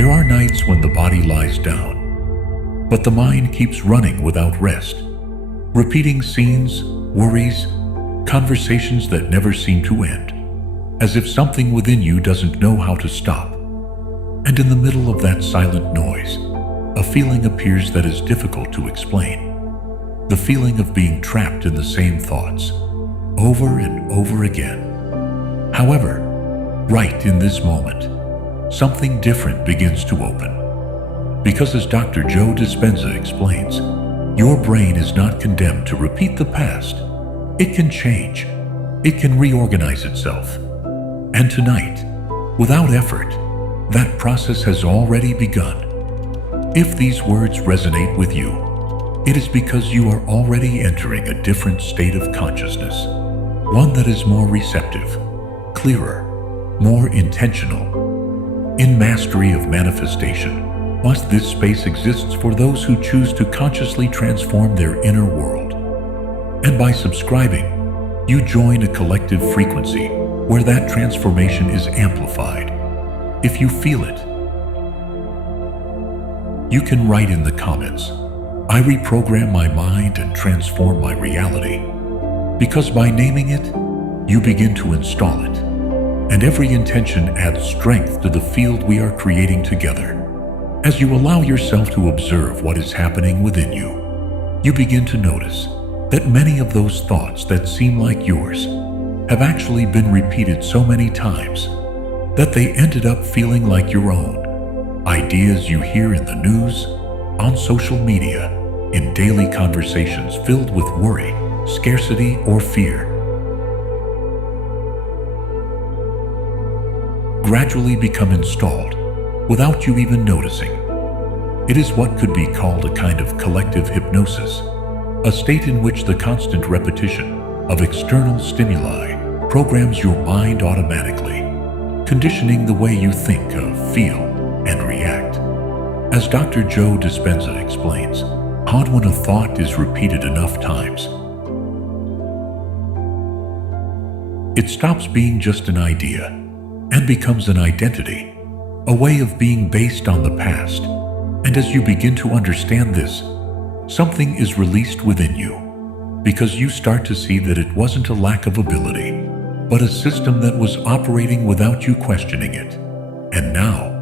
There are nights when the body lies down, but the mind keeps running without rest, repeating scenes, worries, conversations that never seem to end, as if something within you doesn't know how to stop. And in the middle of that silent noise, a feeling appears that is difficult to explain. The feeling of being trapped in the same thoughts, over and over again. However, right in this moment, something different begins to open. Because as Dr. Joe Dispenza explains, your brain is not condemned to repeat the past. It can change. It can reorganize itself. And tonight, without effort, that process has already begun. If these words resonate with you, it is because you are already entering a different state of consciousness, one that is more receptive, clearer, more intentional, in mastery of manifestation. Once this space exists for those who choose to consciously transform their inner world. And by subscribing, you join a collective frequency where that transformation is amplified. If you feel it, you can write in the comments, "I reprogram my mind and transform my reality." Because by naming it, you begin to install it. And every intention adds strength to the field we are creating together. As you allow yourself to observe what is happening within you, you begin to notice that many of those thoughts that seem like yours have actually been repeated so many times that they ended up feeling like your own. Ideas you hear in the news, on social media, in daily conversations filled with worry, scarcity, or fear, gradually become installed without you even noticing. It is what could be called a kind of collective hypnosis, a state in which the constant repetition of external stimuli programs your mind automatically, conditioning the way you think of, feel, and react. As Dr. Joe Dispenza explains, when a thought is repeated enough times, it stops being just an idea and becomes an identity, a way of being based on the past. And as you begin to understand this, something is released within you, because you start to see that it wasn't a lack of ability, but a system that was operating without you questioning it. And now,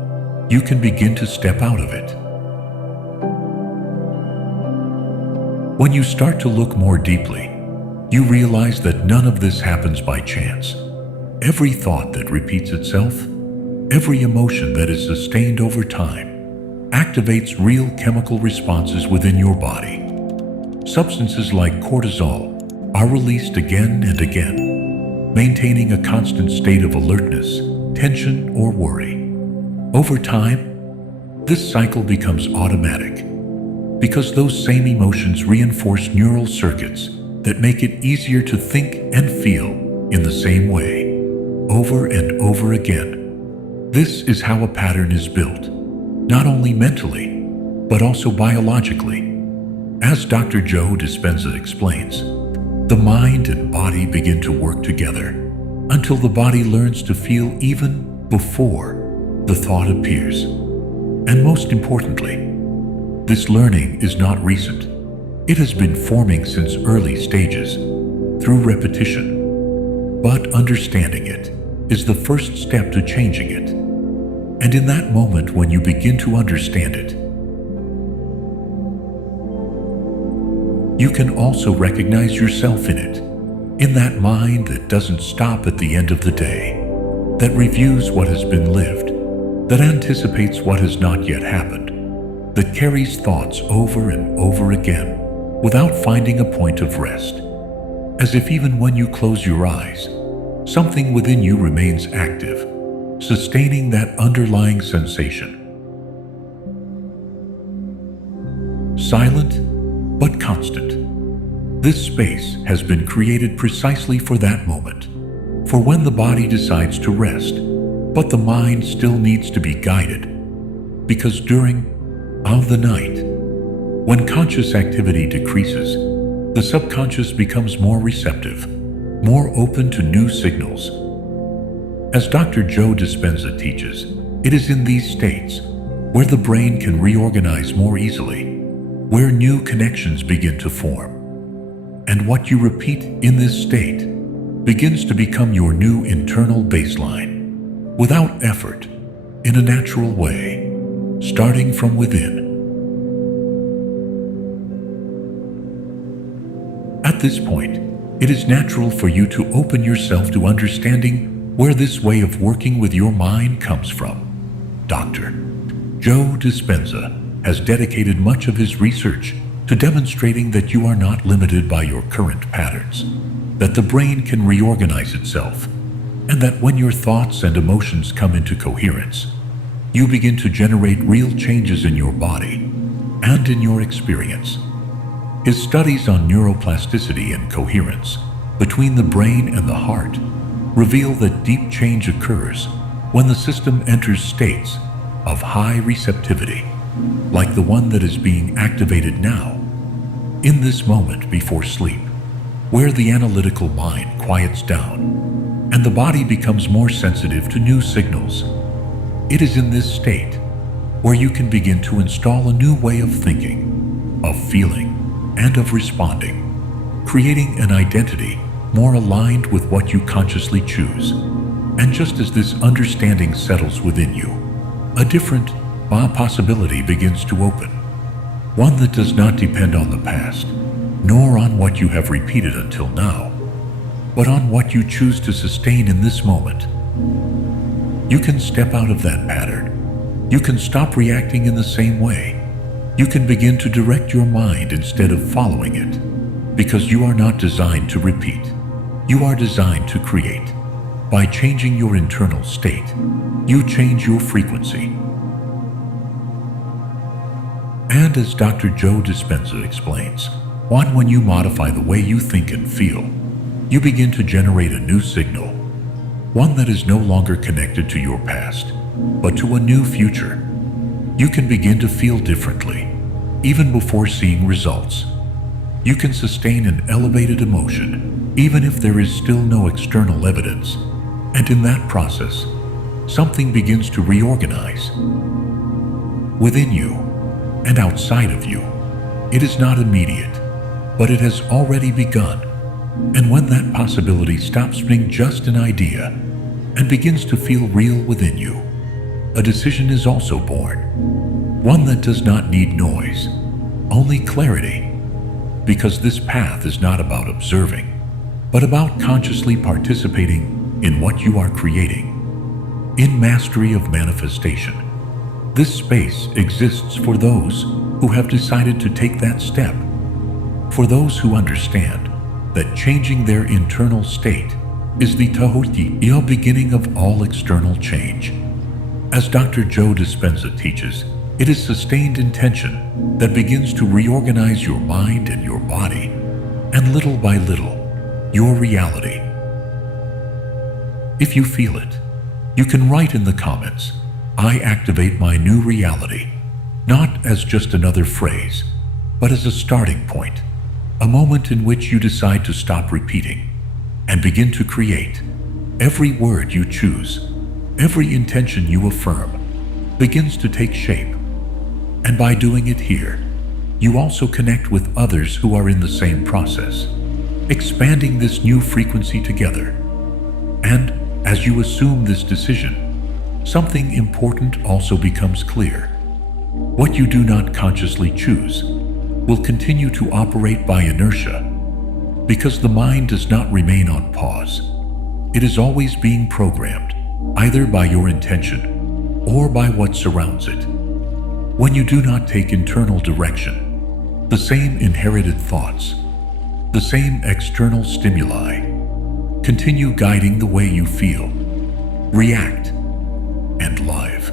you can begin to step out of it. When you start to look more deeply, you realize that none of this happens by chance. Every thought that repeats itself, every emotion that is sustained over time, activates real chemical responses within your body. Substances like cortisol are released again and again, maintaining a constant state of alertness, tension, or worry. Over time, this cycle becomes automatic, because those same emotions reinforce neural circuits that make it easier to think and feel in the same way, over and over again. This is how a pattern is built, not only mentally, but also biologically. As Dr. Joe Dispenza explains, the mind and body begin to work together until the body learns to feel even before the thought appears. And most importantly, this learning is not recent. It has been forming since early stages, through repetition. But understanding it is the first step to changing it. And in that moment when you begin to understand it, you can also recognize yourself in it, in that mind that doesn't stop at the end of the day, that reviews what has been lived, that anticipates what has not yet happened, that carries thoughts over and over again without finding a point of rest. As if even when you close your eyes, something within you remains active, sustaining that underlying sensation. Silent, but constant. This space has been created precisely for that moment, for when the body decides to rest, but the mind still needs to be guided, because during the night, when conscious activity decreases, the subconscious becomes more receptive, more open to new signals. As Dr. Joe Dispenza teaches, it is in these states where the brain can reorganize more easily, where new connections begin to form. And what you repeat in this state begins to become your new internal baseline, without effort, in a natural way, starting from within. At this point, it is natural for you to open yourself to understanding where this way of working with your mind comes from. Dr. Joe Dispenza has dedicated much of his research to demonstrating that you are not limited by your current patterns, that the brain can reorganize itself, and that when your thoughts and emotions come into coherence, you begin to generate real changes in your body and in your experience. His studies on neuroplasticity and coherence between the brain and the heart reveal that deep change occurs when the system enters states of high receptivity, like the one that is being activated now, in this moment before sleep, where the analytical mind quiets down and the body becomes more sensitive to new signals. It is in this state where you can begin to install a new way of thinking, of feeling, and of responding, creating an identity more aligned with what you consciously choose. And just as this understanding settles within you, a different possibility begins to open, one that does not depend on the past, nor on what you have repeated until now, but on what you choose to sustain in this moment. You can step out of that pattern. You can stop reacting in the same way. You can begin to direct your mind instead of following it, because you are not designed to repeat. You are designed to create. By changing your internal state, you change your frequency. And as Dr. Joe Dispenza explains, when you modify the way you think and feel, you begin to generate a new signal, one that is no longer connected to your past, but to a new future. You can begin to feel differently, even before seeing results. You can sustain an elevated emotion, even if there is still no external evidence. And in that process, something begins to reorganize within you and outside of you. It is not immediate, but it has already begun. And when that possibility stops being just an idea and begins to feel real within you, a decision is also born. One that does not need noise, only clarity, because this path is not about observing, but about consciously participating in what you are creating. In mastery of manifestation, this space exists for those who have decided to take that step, for those who understand that changing their internal state is the beginning of all external change. As Dr. Joe Dispenza teaches, it is sustained intention that begins to reorganize your mind and your body, and little by little, your reality. If you feel it, you can write in the comments, "I activate my new reality," not as just another phrase, but as a starting point, a moment in which you decide to stop repeating and begin to create. Every word you choose, every intention you affirm, begins to take shape. And by doing it here, you also connect with others who are in the same process, expanding this new frequency together. And as you assume this decision, something important also becomes clear. What you do not consciously choose will continue to operate by inertia, because the mind does not remain on pause. It is always being programmed, either by your intention or by what surrounds it. When you do not take internal direction, the same inherited thoughts, the same external stimuli, continue guiding the way you feel, react, and live.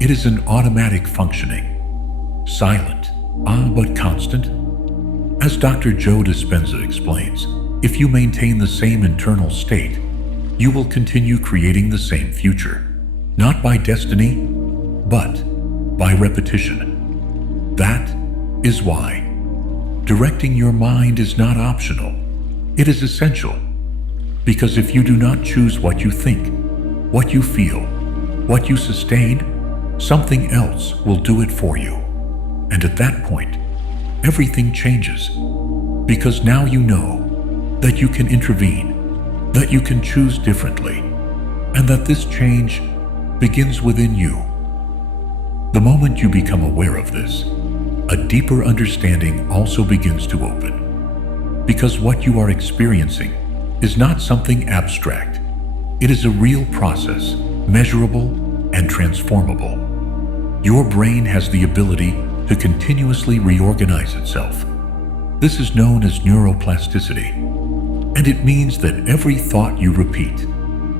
It is an automatic functioning, silent, but constant. As Dr. Joe Dispenza explains, if you maintain the same internal state, you will continue creating the same future, not by destiny, but by repetition. That is why directing your mind is not optional. It is essential. Because if you do not choose what you think, what you feel, what you sustain, Something else will do it for you. And at that point, everything changes, because now you know that you can intervene, that you can choose differently, and that this change begins within you. The moment you become aware of this, a deeper understanding also begins to open, because what you are experiencing is not something abstract. It is a real process, measurable and transformable. Your brain has the ability to continuously reorganize itself. This is known as neuroplasticity, and it means that every thought you repeat,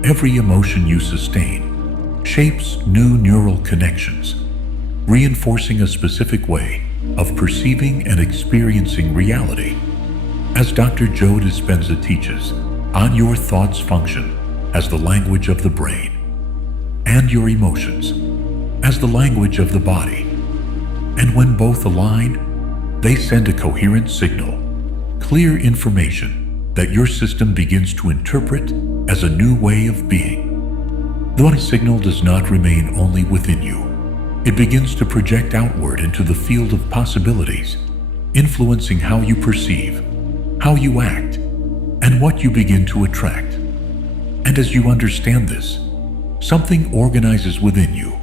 every emotion you sustain, shapes new neural connections, reinforcing a specific way of perceiving and experiencing reality. As Dr. Joe Dispenza teaches, your thoughts function as the language of the brain, and your emotions as the language of the body. And when both align, they send a coherent signal, clear information that your system begins to interpret as a new way of being. The signal does not remain only within you. It begins to project outward into the field of possibilities, influencing how you perceive, how you act, and what you begin to attract. And as you understand this, something organizes within you,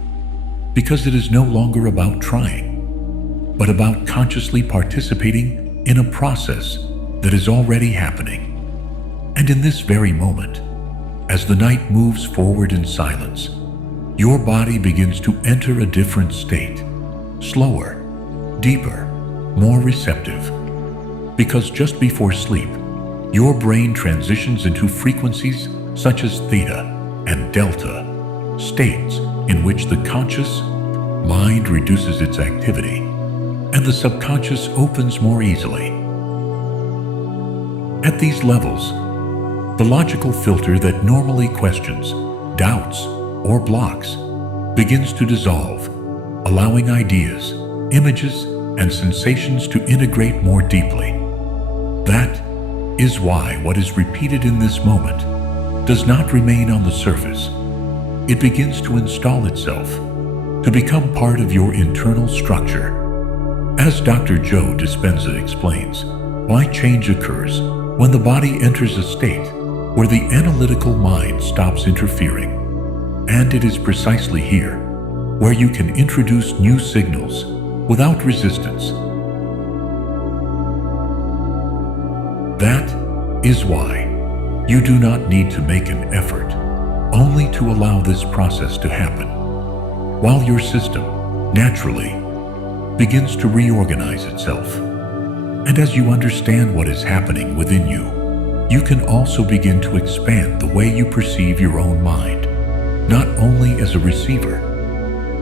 because it is no longer about trying, but about consciously participating in a process that is already happening. And in this very moment, as the night moves forward in silence, your body begins to enter a different state, slower, deeper, more receptive. Because just before sleep, your brain transitions into frequencies such as Theta and Delta, states in which the conscious mind reduces its activity and the subconscious opens more easily. At these levels, the logical filter that normally questions, doubts, or blocks begins to dissolve, allowing ideas, images, and sensations to integrate more deeply. That is why what is repeated in this moment does not remain on the surface. It begins to install itself, to become part of your internal structure. As Dr. Joe Dispenza explains, why change occurs when the body enters a state where the analytical mind stops interfering. And it is precisely here where you can introduce new signals without resistance. That is why you do not need to make an effort, only to allow this process to happen, while your system naturally begins to reorganize itself. And as you understand what is happening within you, you can also begin to expand the way you perceive your own mind, not only as a receiver,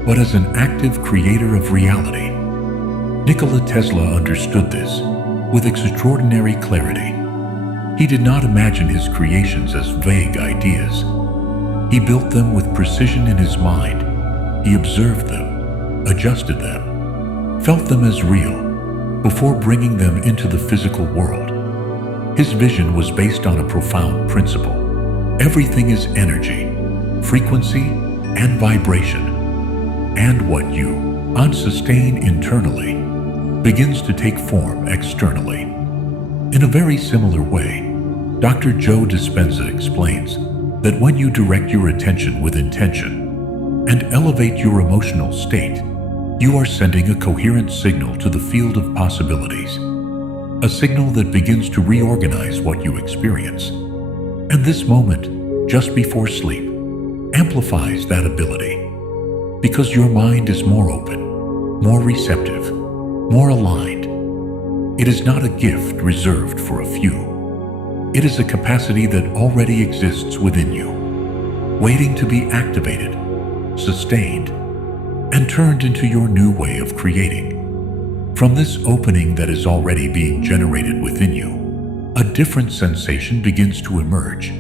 but as an active creator of reality. Nikola Tesla understood this with extraordinary clarity. He did not imagine his creations as vague ideas. He built them with precision in his mind. He observed them, adjusted them, felt them as real, before bringing them into the physical world. His vision was based on a profound principle. Everything is energy, frequency, and vibration. And what you unsustain internally begins to take form externally. In a very similar way, Dr. Joe Dispenza explains that when you direct your attention with intention and elevate your emotional state, you are sending a coherent signal to the field of possibilities, a signal that begins to reorganize what you experience. And this moment, just before sleep, amplifies that ability, because your mind is more open, more receptive, more aligned. It is not a gift reserved for a few. It is a capacity that already exists within you, waiting to be activated, sustained, and turned into your new way of creating. From this opening that is already being generated within you, a different sensation begins to emerge,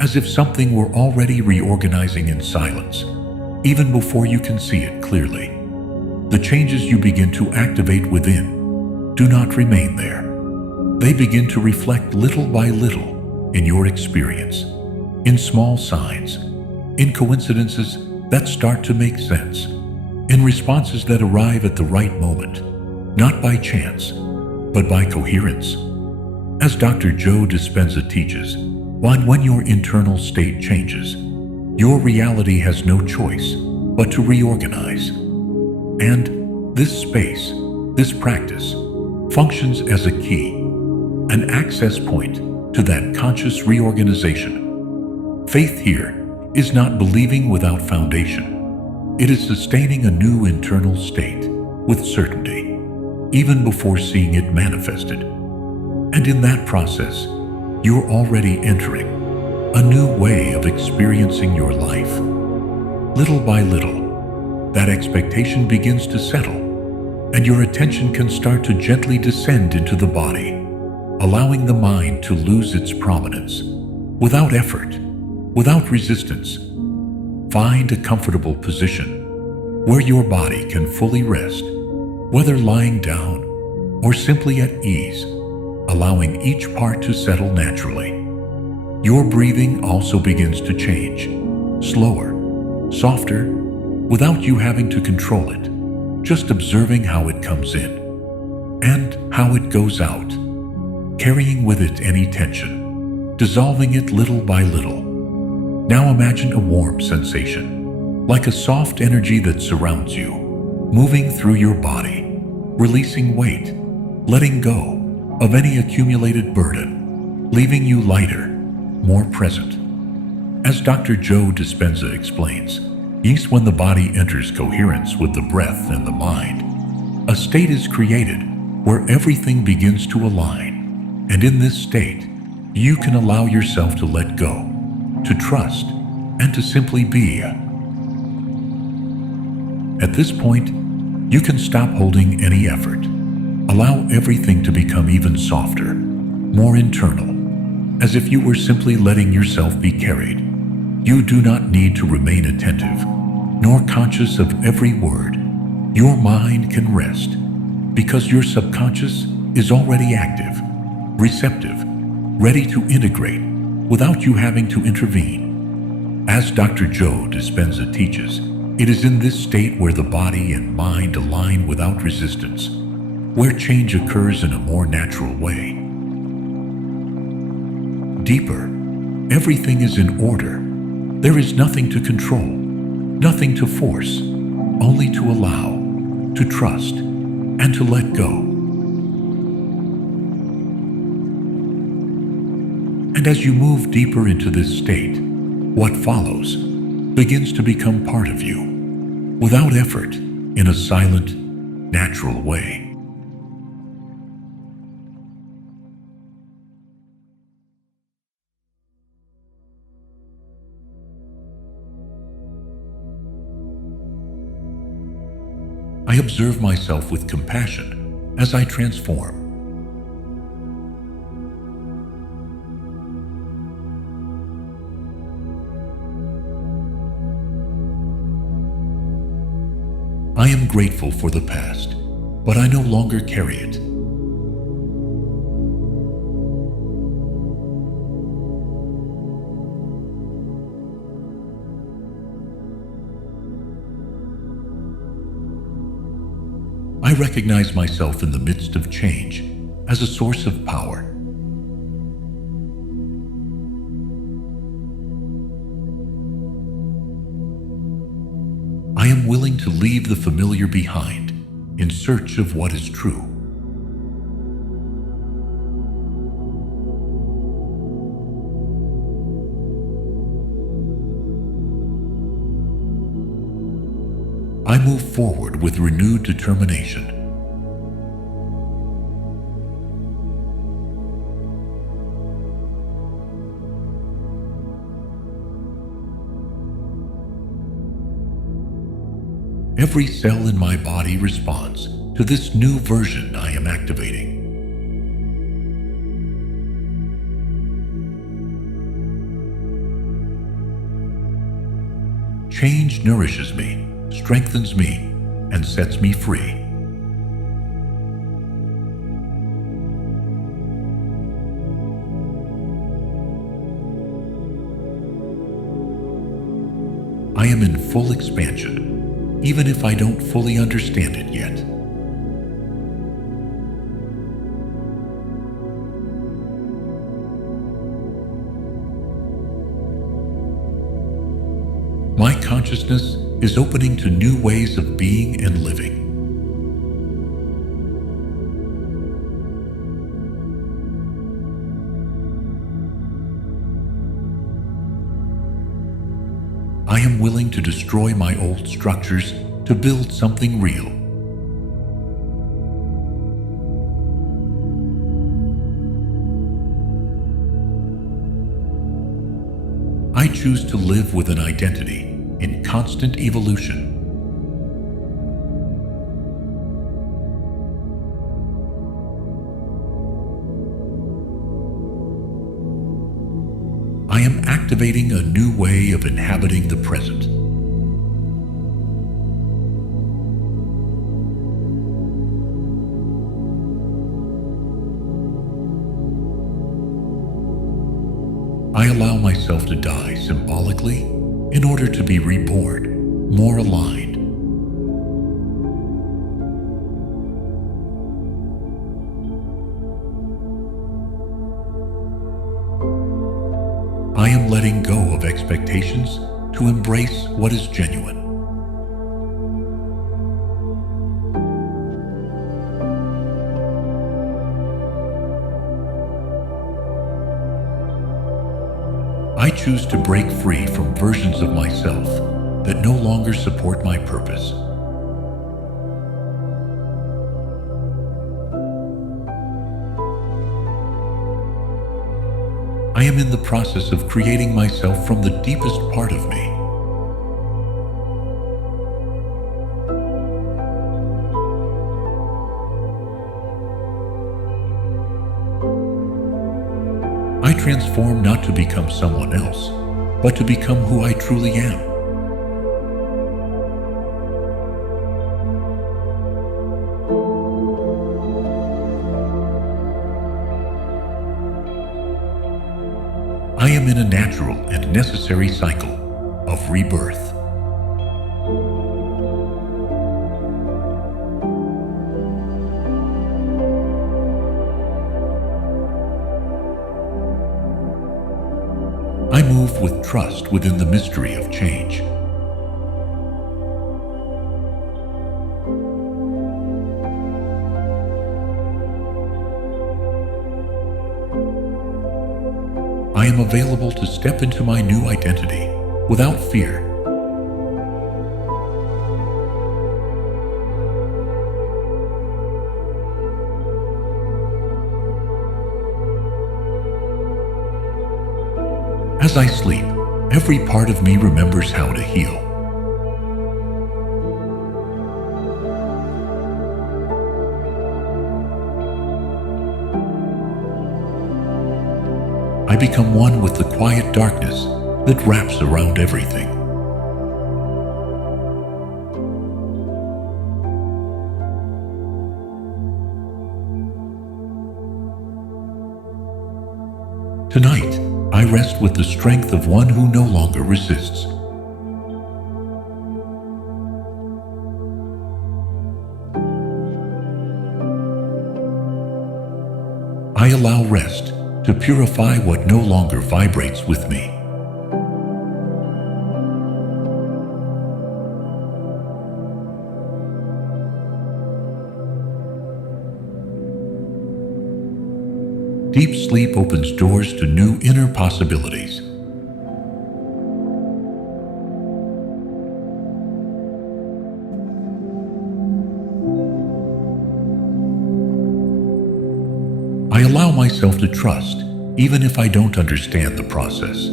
as if something were already reorganizing in silence, even before you can see it clearly. The changes you begin to activate within do not remain there. They begin to reflect little by little in your experience, in small signs, in coincidences that start to make sense. in responses that arrive at the right moment, not by chance, but by coherence. As Dr. Joe Dispenza teaches, when your internal state changes, your reality has no choice but to reorganize. And this space, this practice, functions as a key, an access point to that conscious reorganization. Faith here is not believing without foundation. It is sustaining a new internal state with certainty, even before seeing it manifested. And in that process, you're already entering a new way of experiencing your life. Little by little, that expectation begins to settle, and your attention can start to gently descend into the body, allowing the mind to lose its prominence. Without effort, without resistance, find a comfortable position where your body can fully rest, whether lying down or simply at ease, allowing each part to settle naturally. Your breathing also begins to change, slower, softer, without you having to control it, just observing how it comes in and how it goes out, carrying with it any tension, dissolving it little by little. Now imagine a warm sensation, like a soft energy that surrounds you, moving through your body, releasing weight, letting go of any accumulated burden, leaving you lighter, more present. As Dr. Joe Dispenza explains, when the body enters coherence with the breath and the mind, a state is created where everything begins to align. And in this state, you can allow yourself to let go, to trust, and to simply be. At this point, you can stop holding any effort. Allow everything to become even softer, more internal, as if you were simply letting yourself be carried. You do not need to remain attentive, nor conscious of every word. Your mind can rest, because your subconscious is already active, receptive, ready to integrate without you having to intervene. As Dr. Joe Dispenza teaches, it is in this state where the body and mind align without resistance, where change occurs in a more natural way. Deeper, everything is in order. There is nothing to control, nothing to force, only to allow, to trust, and to let go. And as you move deeper into this state, what follows begins to become part of you, without effort, in a silent, natural way. I observe myself with compassion as I transform. I am grateful for the past, but I no longer carry it. I recognize myself in the midst of change as a source of power. I am willing to leave the familiar behind in search of what is true. I move forward with renewed determination. Every cell in my body responds to this new version I am activating. Change nourishes me, strengthens me, and sets me free. I am in full expansion, even if I don't fully understand it yet. My consciousness is opening to new ways of being and living. I am willing to destroy my old structures to build something real. I choose to live with an identity in constant evolution. I am activating a new way of inhabiting the present. I allow myself to die symbolically in order to be reborn, more aligned. I am letting go of expectations to embrace what is genuine. I choose to break free from versions of myself that no longer support my purpose. I am in the process of creating myself from the deepest part of me. I transform not to become someone else, but to become who I truly am. I am in a natural and necessary cycle of rebirth. I move with trust within the mystery of change. I am available to step into my new identity without fear. As I sleep, every part of me remembers how to heal. I become one with the quiet darkness that wraps around everything. Tonight, I rest with the strength of one who no longer resists. I allow rest to purify what no longer vibrates with me. Deep sleep opens doors to new inner possibilities. I allow myself to trust, even if I don't understand the process.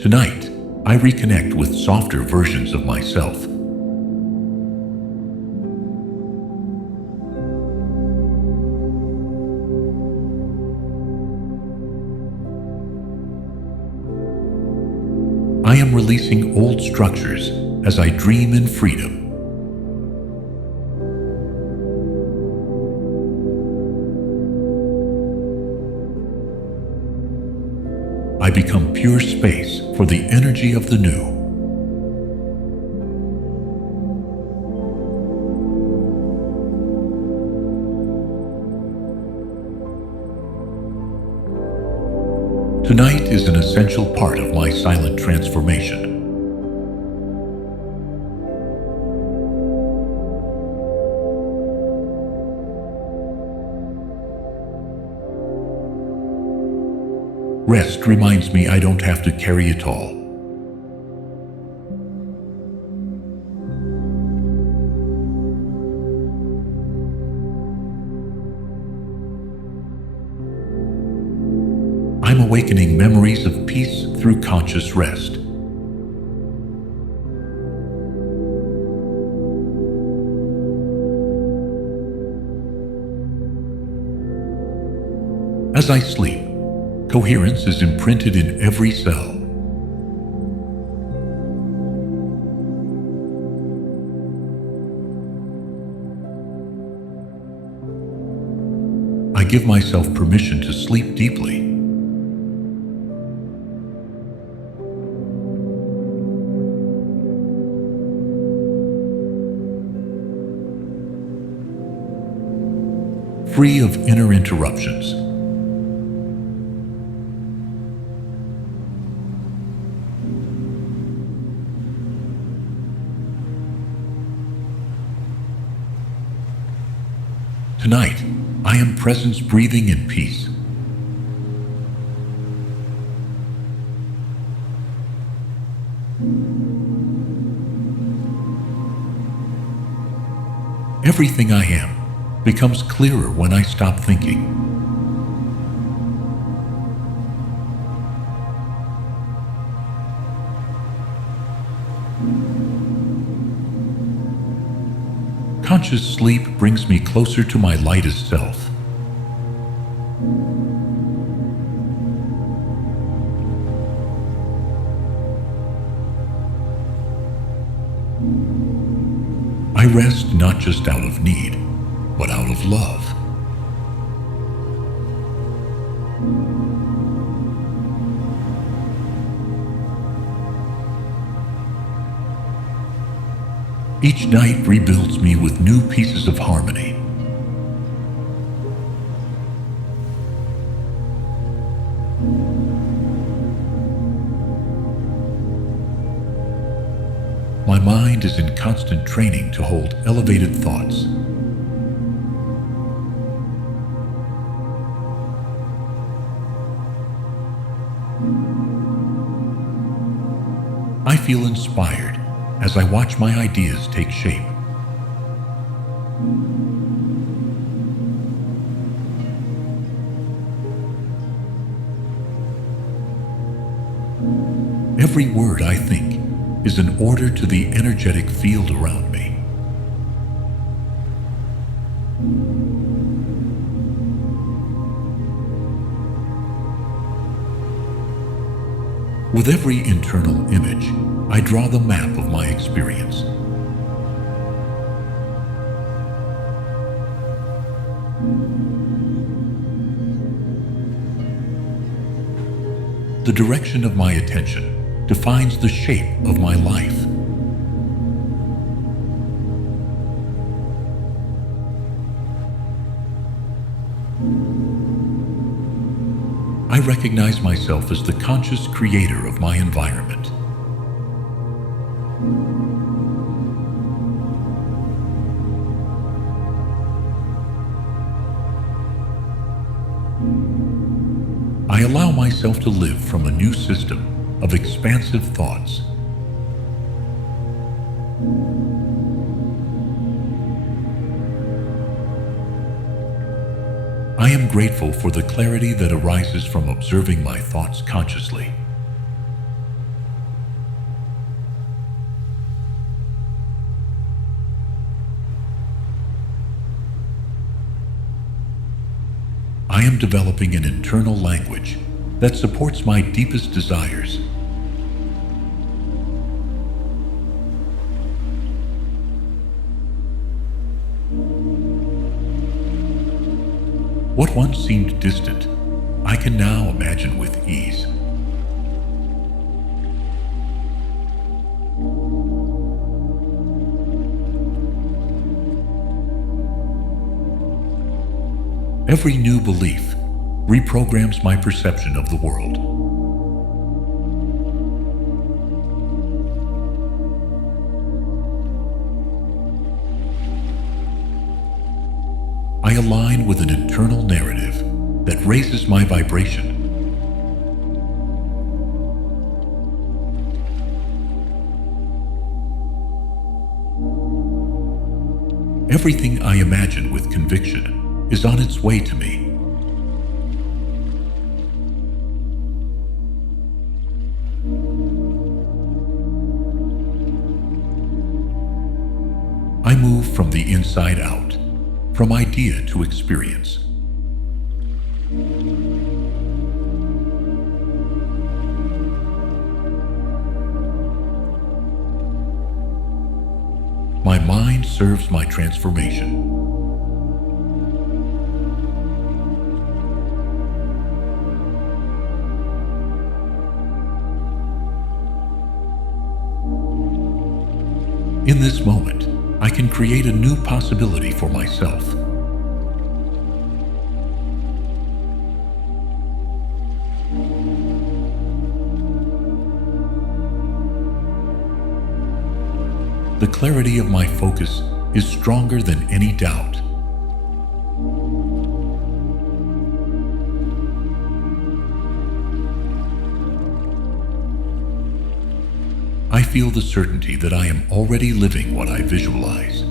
Tonight, I reconnect with softer versions of myself. I am releasing old structures as I dream in freedom. I become pure space for the energy of the new. Tonight is an essential part of my silent transformation. Rest reminds me I don't have to carry it all. I'm awakening memories of peace through conscious rest. As I sleep, coherence is imprinted in every cell. I give myself permission to sleep deeply. Free of inner interruptions. Tonight, I am presence breathing in peace. Everything I am becomes clearer when I stop thinking. Conscious sleep brings me closer to my lightest self. I rest not just out of need, but out of love. Each night rebuilds me with new pieces of harmony. My mind is in constant training to hold elevated thoughts. I feel inspired as I watch my ideas take shape. Every word I think is an order to the energetic field around me. With every internal image, I draw the map of my experience. The direction of my attention defines the shape of my life. I recognize myself as the conscious creator of my environment. I allow myself to live from a new system of expansive thoughts. I am grateful for the clarity that arises from observing my thoughts consciously. I am developing an internal language that supports my deepest desires. What once seemed distant, I can now imagine with ease. Every new belief reprograms my perception of the world. I align with an internal narrative that raises my vibration. Everything I imagine with conviction is on its way to me. I move from the inside out, from idea to experience. My mind serves my transformation. In this moment, I can create a new possibility for myself. The clarity of my focus is stronger than any doubt. I feel the certainty that I am already living what I visualize.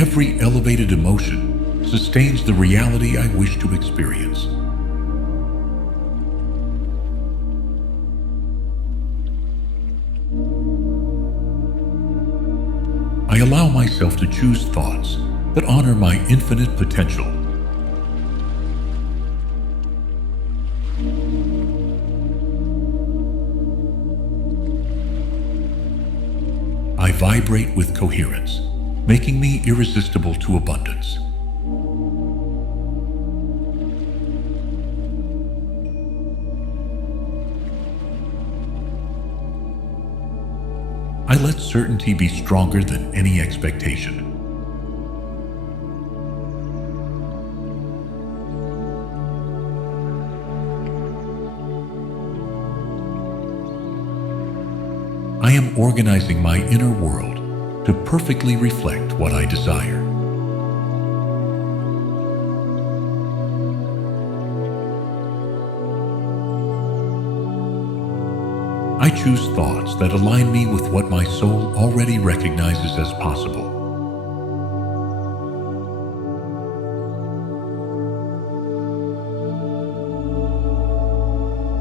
Every elevated emotion sustains the reality I wish to experience. I allow myself to choose thoughts that honor my infinite potential. I vibrate with coherence, making me irresistible to abundance. I let certainty be stronger than any expectation. I am organizing my inner world to perfectly reflect what I desire. I choose thoughts that align me with what my soul already recognizes as possible.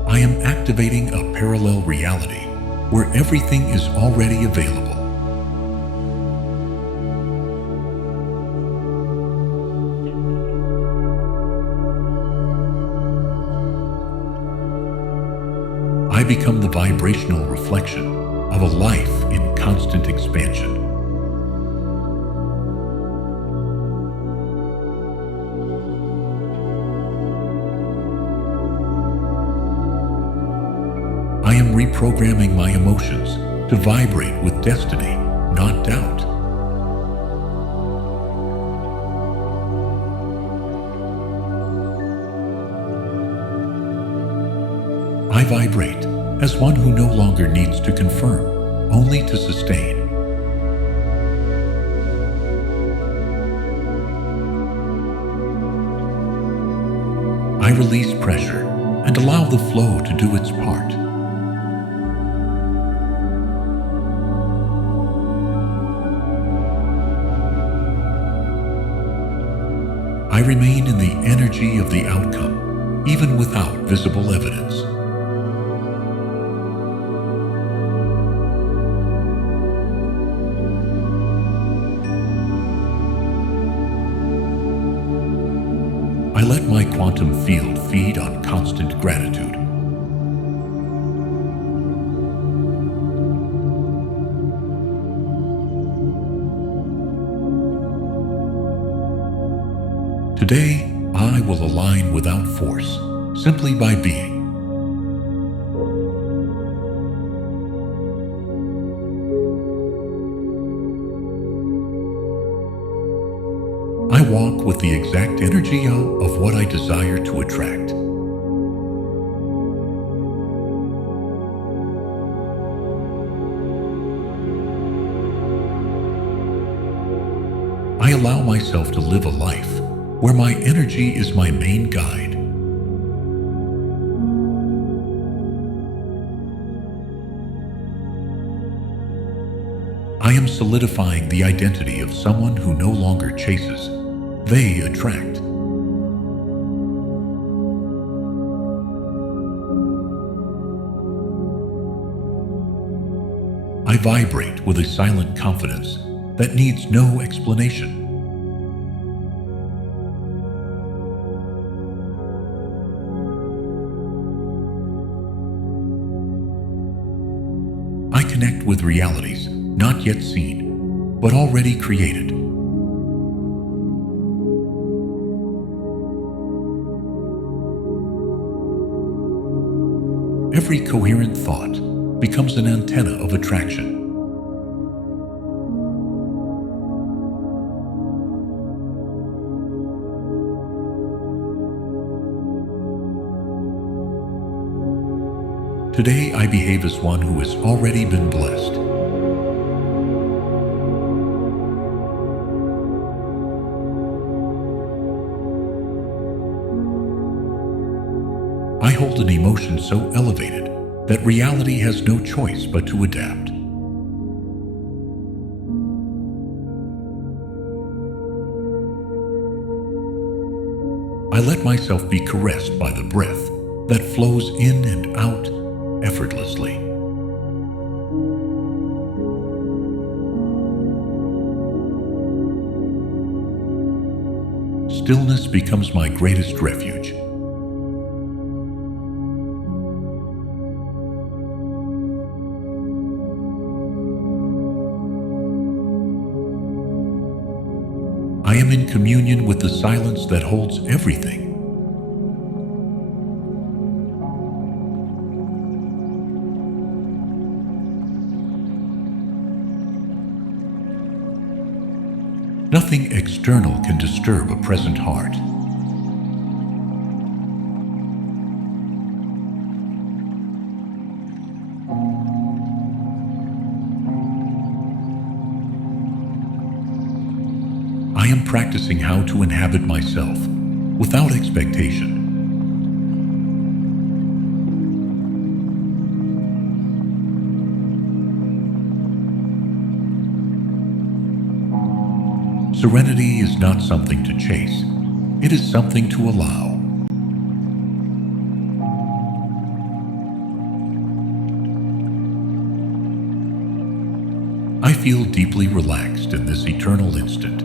I am activating a parallel reality where everything is already available. I become the vibrational reflection of a life in constant expansion. I am reprogramming my emotions to vibrate with destiny, not doubt. I vibrate as one who no longer needs to confirm, only to sustain. I release pressure and allow the flow to do its part. I remain in the energy of the outcome, even without visible evidence. I let my quantum field feed on constant gratitude. Today, I will align without force, simply by being. walk with the exact energy of what I desire to attract. I allow myself to live a life where my energy is my main guide. I am solidifying the identity of someone who no longer chases, they attract. I vibrate with a silent confidence that needs no explanation. I connect with realities not yet seen, but already created. Every coherent thought becomes an antenna of attraction. Today I behave as one who has already been blessed. I hold an emotion so elevated that reality has no choice but to adapt. I let myself be caressed by the breath that flows in and out effortlessly. Stillness becomes my greatest refuge. I am in communion with the silence that holds everything. Nothing external can disturb a present heart. I am practicing how to inhabit myself without expectation. Serenity is not something to chase, it is something to allow. I feel deeply relaxed in this eternal instant.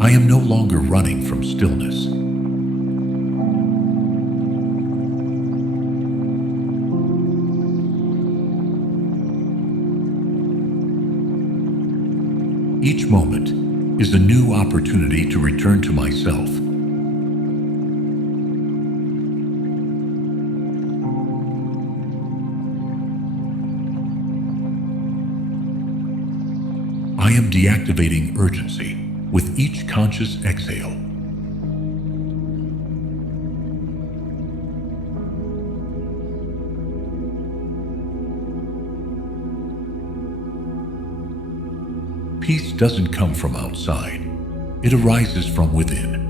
I am no longer running from stillness. Each moment is a new opportunity to return to myself. I am deactivating urgency with each conscious exhale. Peace doesn't come from outside, it arises from within.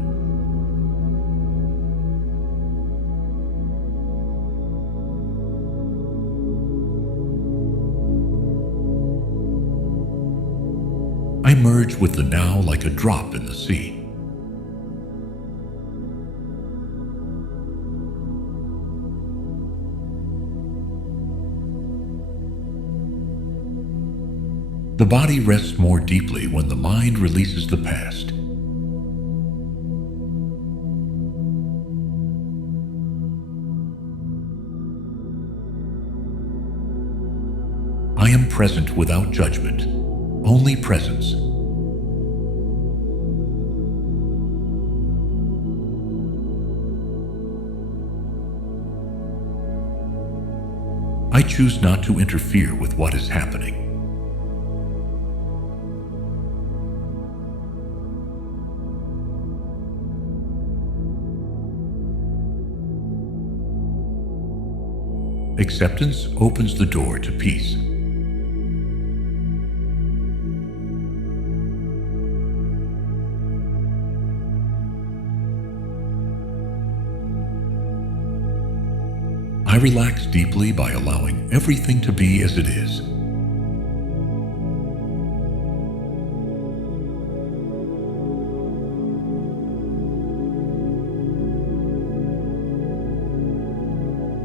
I merge with the now like a drop in the sea. The body rests more deeply when the mind releases the past. I am present without judgment, only presence. choose not to interfere with what is happening. Acceptance opens the door to peace. I relax deeply by allowing everything to be as it is.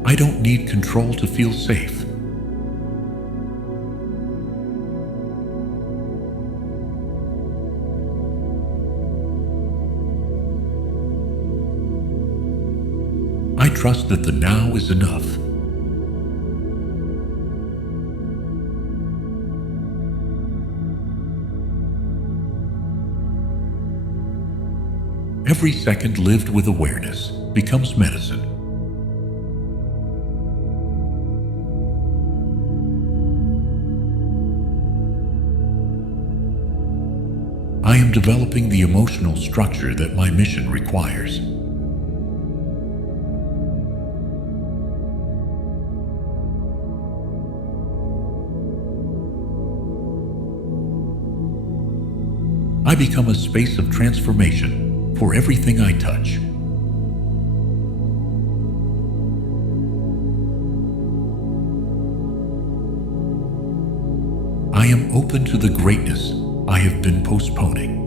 I don't need control to feel safe. I trust that the now is enough. Every second lived with awareness becomes medicine. I am developing the emotional structure that my mission requires. I become a space of transformation for everything I touch. I am open to the greatness I have been postponing.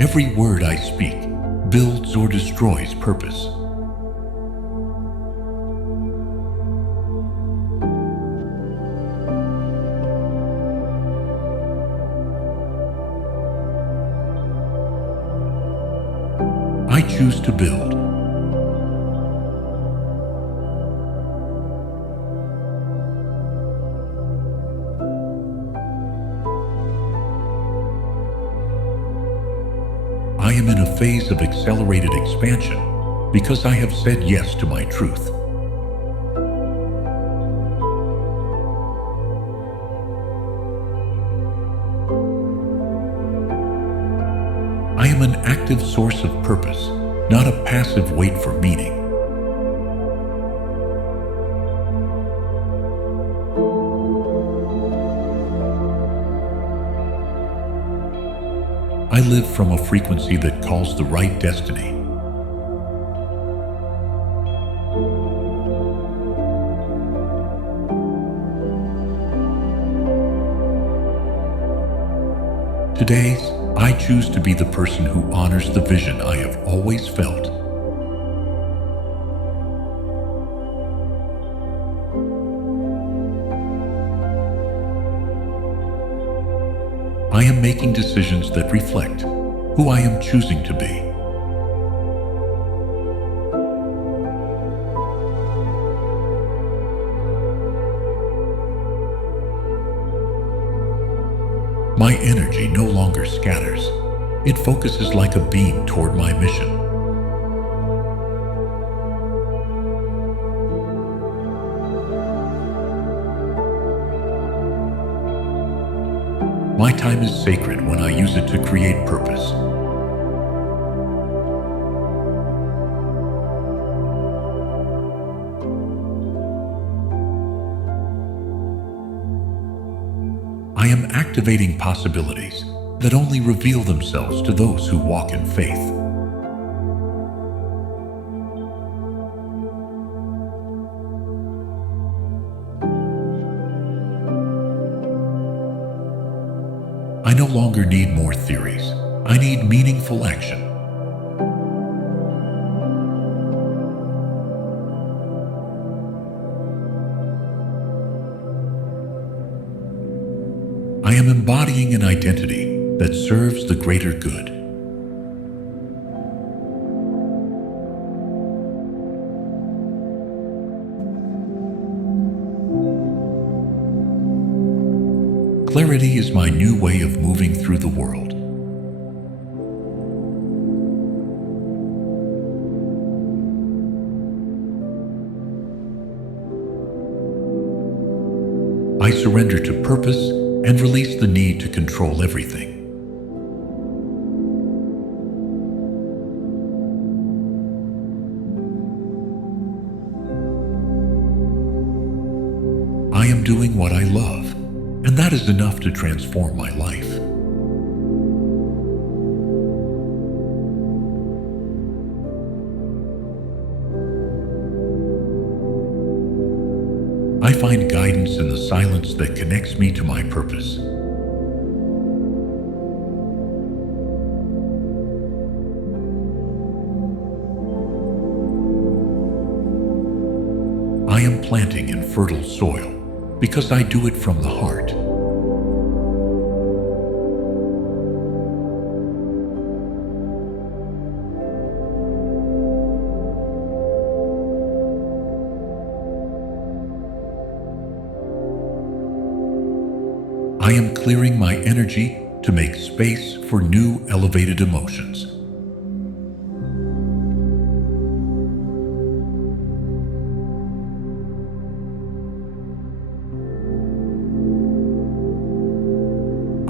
Every word I speak builds or destroys purpose. I choose to build. I am in a phase of accelerated expansion because I have said yes to my truth. I am an active source of purpose, not a passive wait for meaning. I live from a frequency that calls the right destiny. Today, I choose to be the person who honors the vision I have always felt. I am making decisions that reflect who I am choosing to be. My energy no longer scatters. It focuses like a beam toward my mission. My time is sacred when I use it to create purpose. I am activating possibilities that only reveal themselves to those who walk in faith. I no longer need more theories. I need meaningful action. I am embodying an identity that serves the greater good. Clarity is my new way of moving through the world. I surrender to purpose and release the need to control everything. I am doing what I love, and that is enough to transform my life. I find guidance in the silence that connects me to my purpose. I am planting in fertile soil because I do it from the heart. I am clearing my energy to make space for new elevated emotions.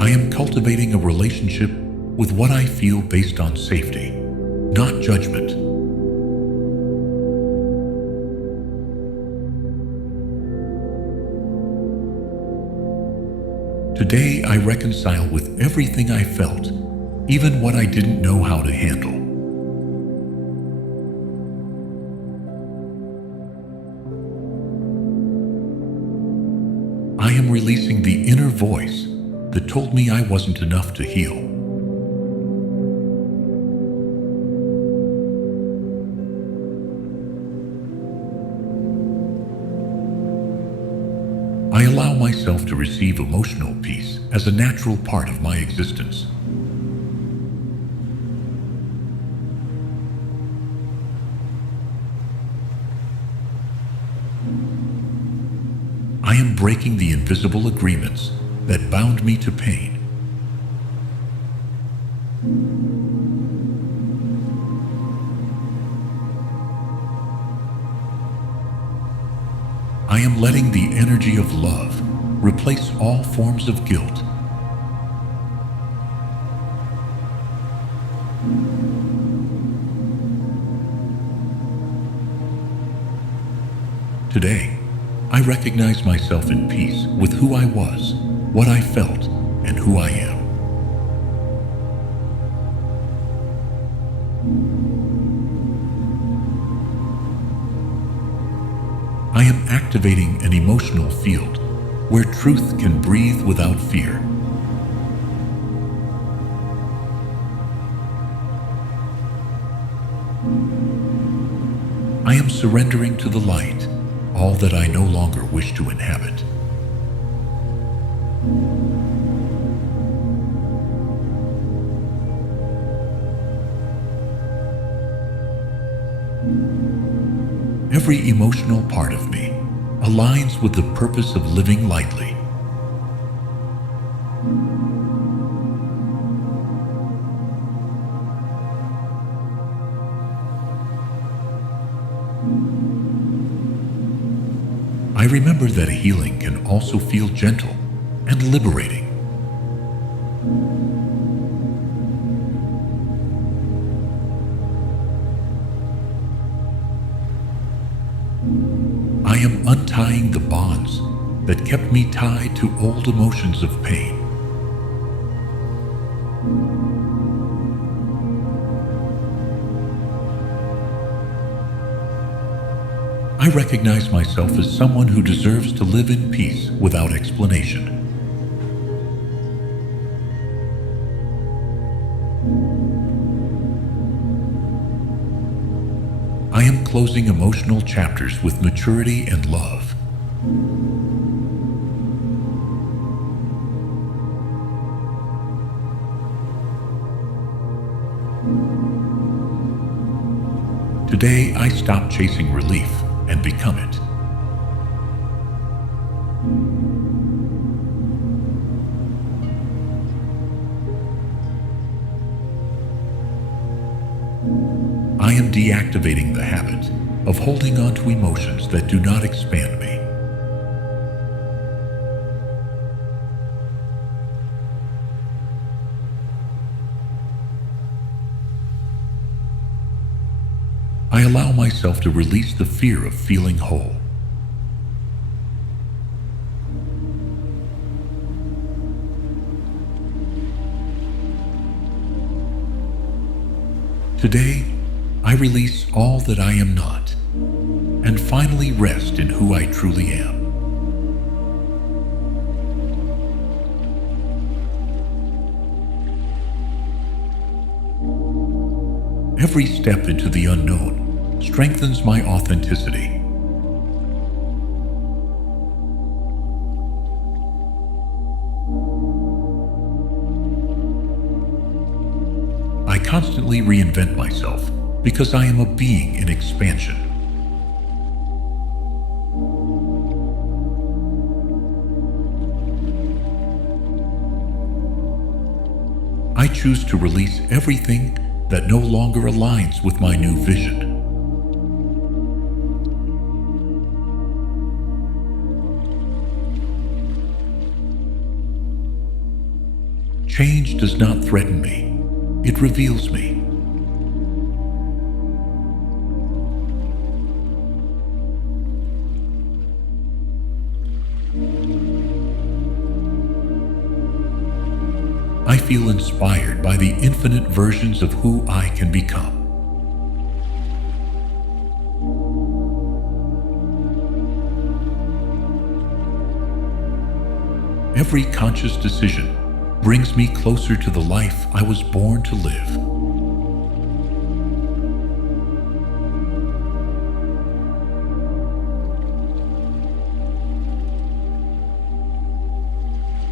I am cultivating a relationship with what I feel based on safety, not judgment. Today, I reconcile with everything I felt, even what I didn't know how to handle. I am releasing the inner voice that told me I wasn't enough to heal. I allow myself to receive emotional peace as a natural part of my existence. I am breaking the invisible agreements that bound me to pain. I am letting the energy of love replace all forms of guilt. Today, I recognize myself in peace with who I was, what I felt, and who I am. I am activating an emotional field where truth can breathe without fear. I am surrendering to the light all that I no longer wish to inhabit. Every emotional part of me aligns with the purpose of living lightly. I remember that healing can also feel gentle and liberating. I am untying the bonds that kept me tied to old emotions of pain. I recognize myself as someone who deserves to live in peace without explanation. I am closing emotional chapters with maturity and love. Today, I stop chasing relief and become it. am deactivating the habit of holding on to emotions that do not expand me. I allow myself to release the fear of feeling whole. Today, I release all that I am not, and finally rest in who I truly am. Every step into the unknown strengthens my authenticity. I constantly reinvent myself because I am a being in expansion. I choose to release everything that no longer aligns with my new vision. Change does not threaten me, it reveals me. I feel inspired by the infinite versions of who I can become. Every conscious decision brings me closer to the life I was born to live.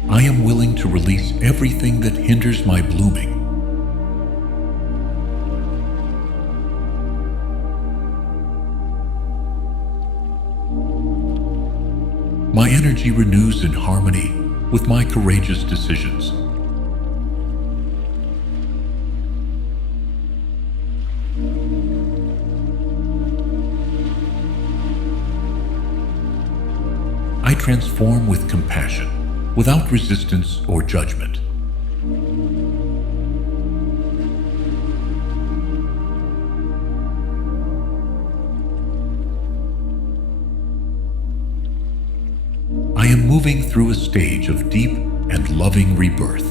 I am willing to release everything that hinders my blooming. My energy renews in harmony with my courageous decisions. I transform with compassion, without resistance or judgment. I am moving through a stage of deep and loving rebirth.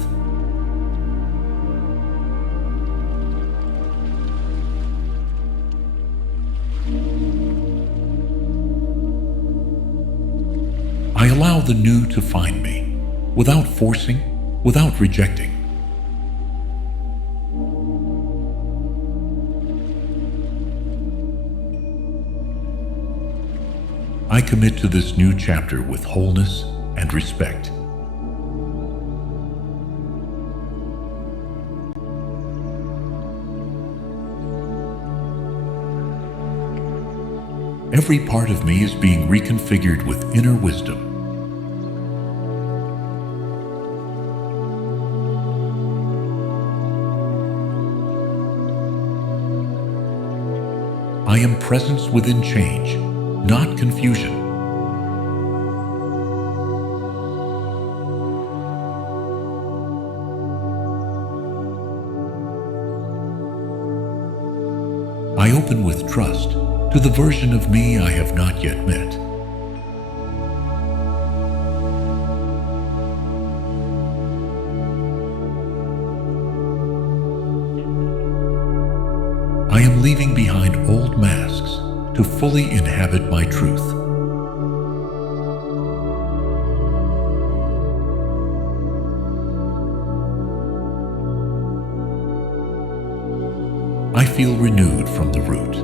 I allow the new to find me, without forcing, without rejecting. I commit to this new chapter with wholeness and respect. Every part of me is being reconfigured with inner wisdom. I am presence within change, not confusion. I open with trust to the version of me I have not yet met. I am leaving behind old masks to fully inhabit my truth. I feel renewed from the root.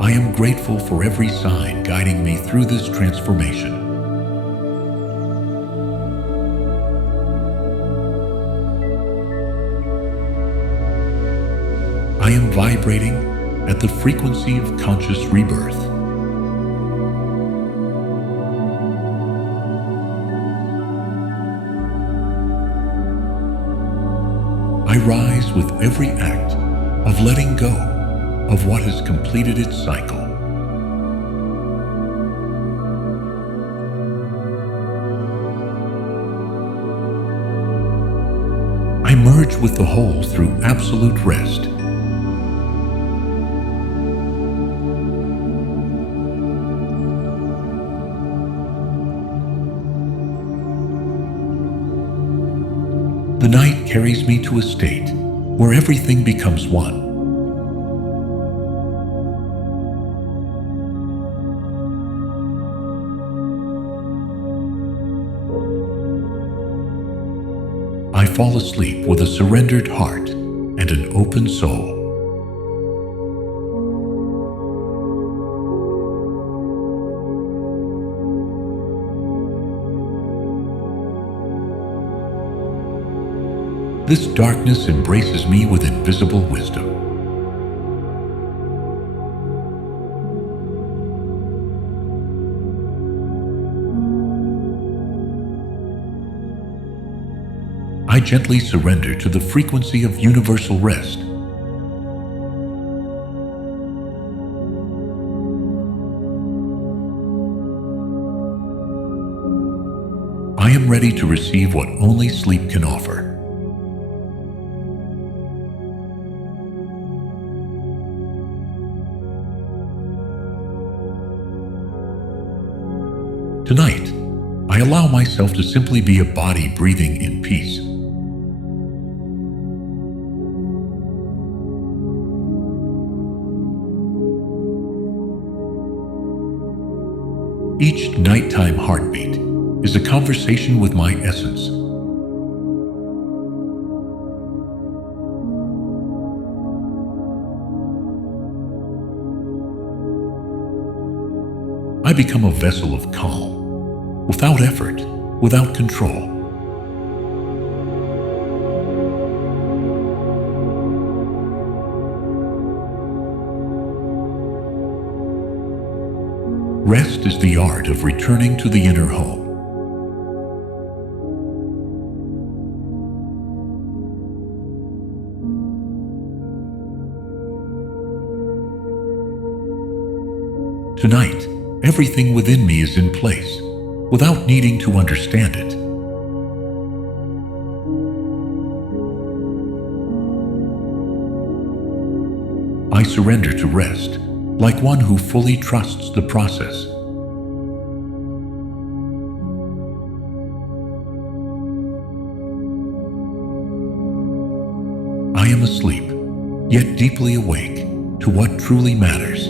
I am grateful for every sign guiding me through this transformation. I am vibrating at the frequency of conscious rebirth. I rise with every act of letting go of what has completed its cycle. I merge with the whole through absolute rest. The night carries me to a state where everything becomes one. I fall asleep with a surrendered heart and an open soul. This darkness embraces me with invisible wisdom. I gently surrender to the frequency of universal rest. I am ready to receive what only sleep can offer. Tonight, I allow myself to simply be a body breathing in peace. Each nighttime heartbeat is a conversation with my essence. I become a vessel of calm, without effort, without control. Rest is the art of returning to the inner home. Tonight, everything within me is in place, without needing to understand it. I surrender to rest, like one who fully trusts the process. I am asleep, yet deeply awake to what truly matters.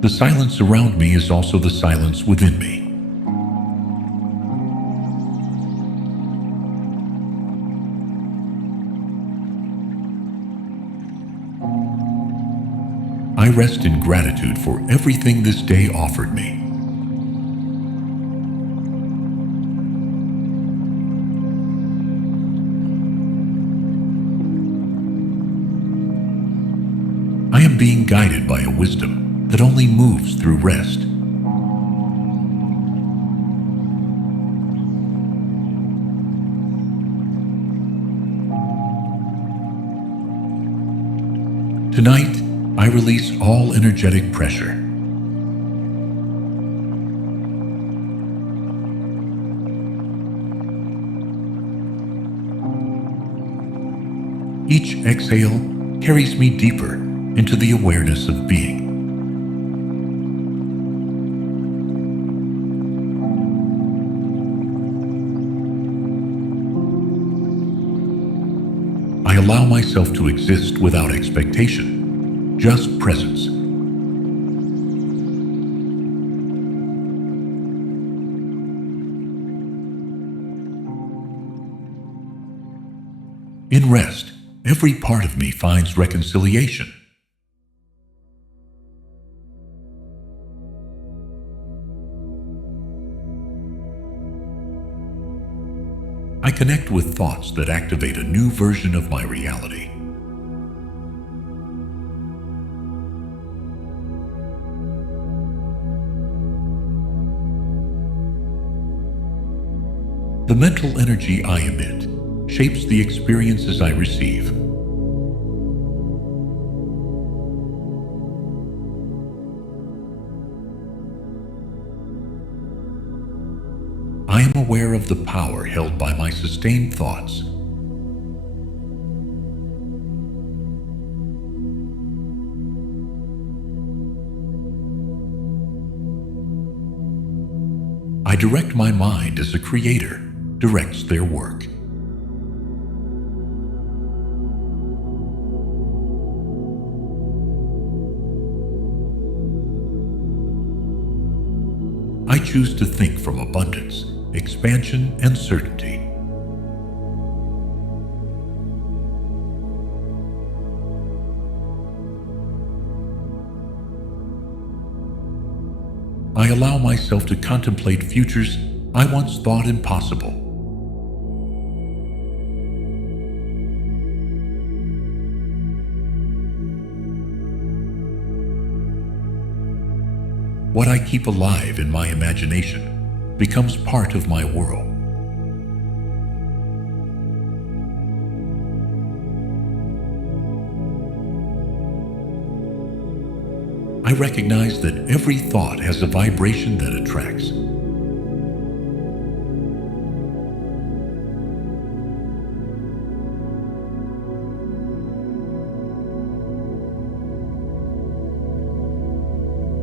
The silence around me is also the silence within me. I rest in gratitude for everything this day offered me. I am being guided by a wisdom that only moves through rest. Tonight, I release all energetic pressure. Each exhale carries me deeper into the awareness of being. I allow myself to exist without expectation, just presence. In rest, every part of me finds reconciliation. I connect with thoughts that activate a new version of my reality. The mental energy I emit shapes the experiences I receive. I am aware of the power held by my sustained thoughts. I direct my mind as a creator directs their work. I choose to think from abundance, expansion, and certainty. I allow myself to contemplate futures I once thought impossible. What I keep alive in my imagination becomes part of my world. I recognize that every thought has a vibration that attracts.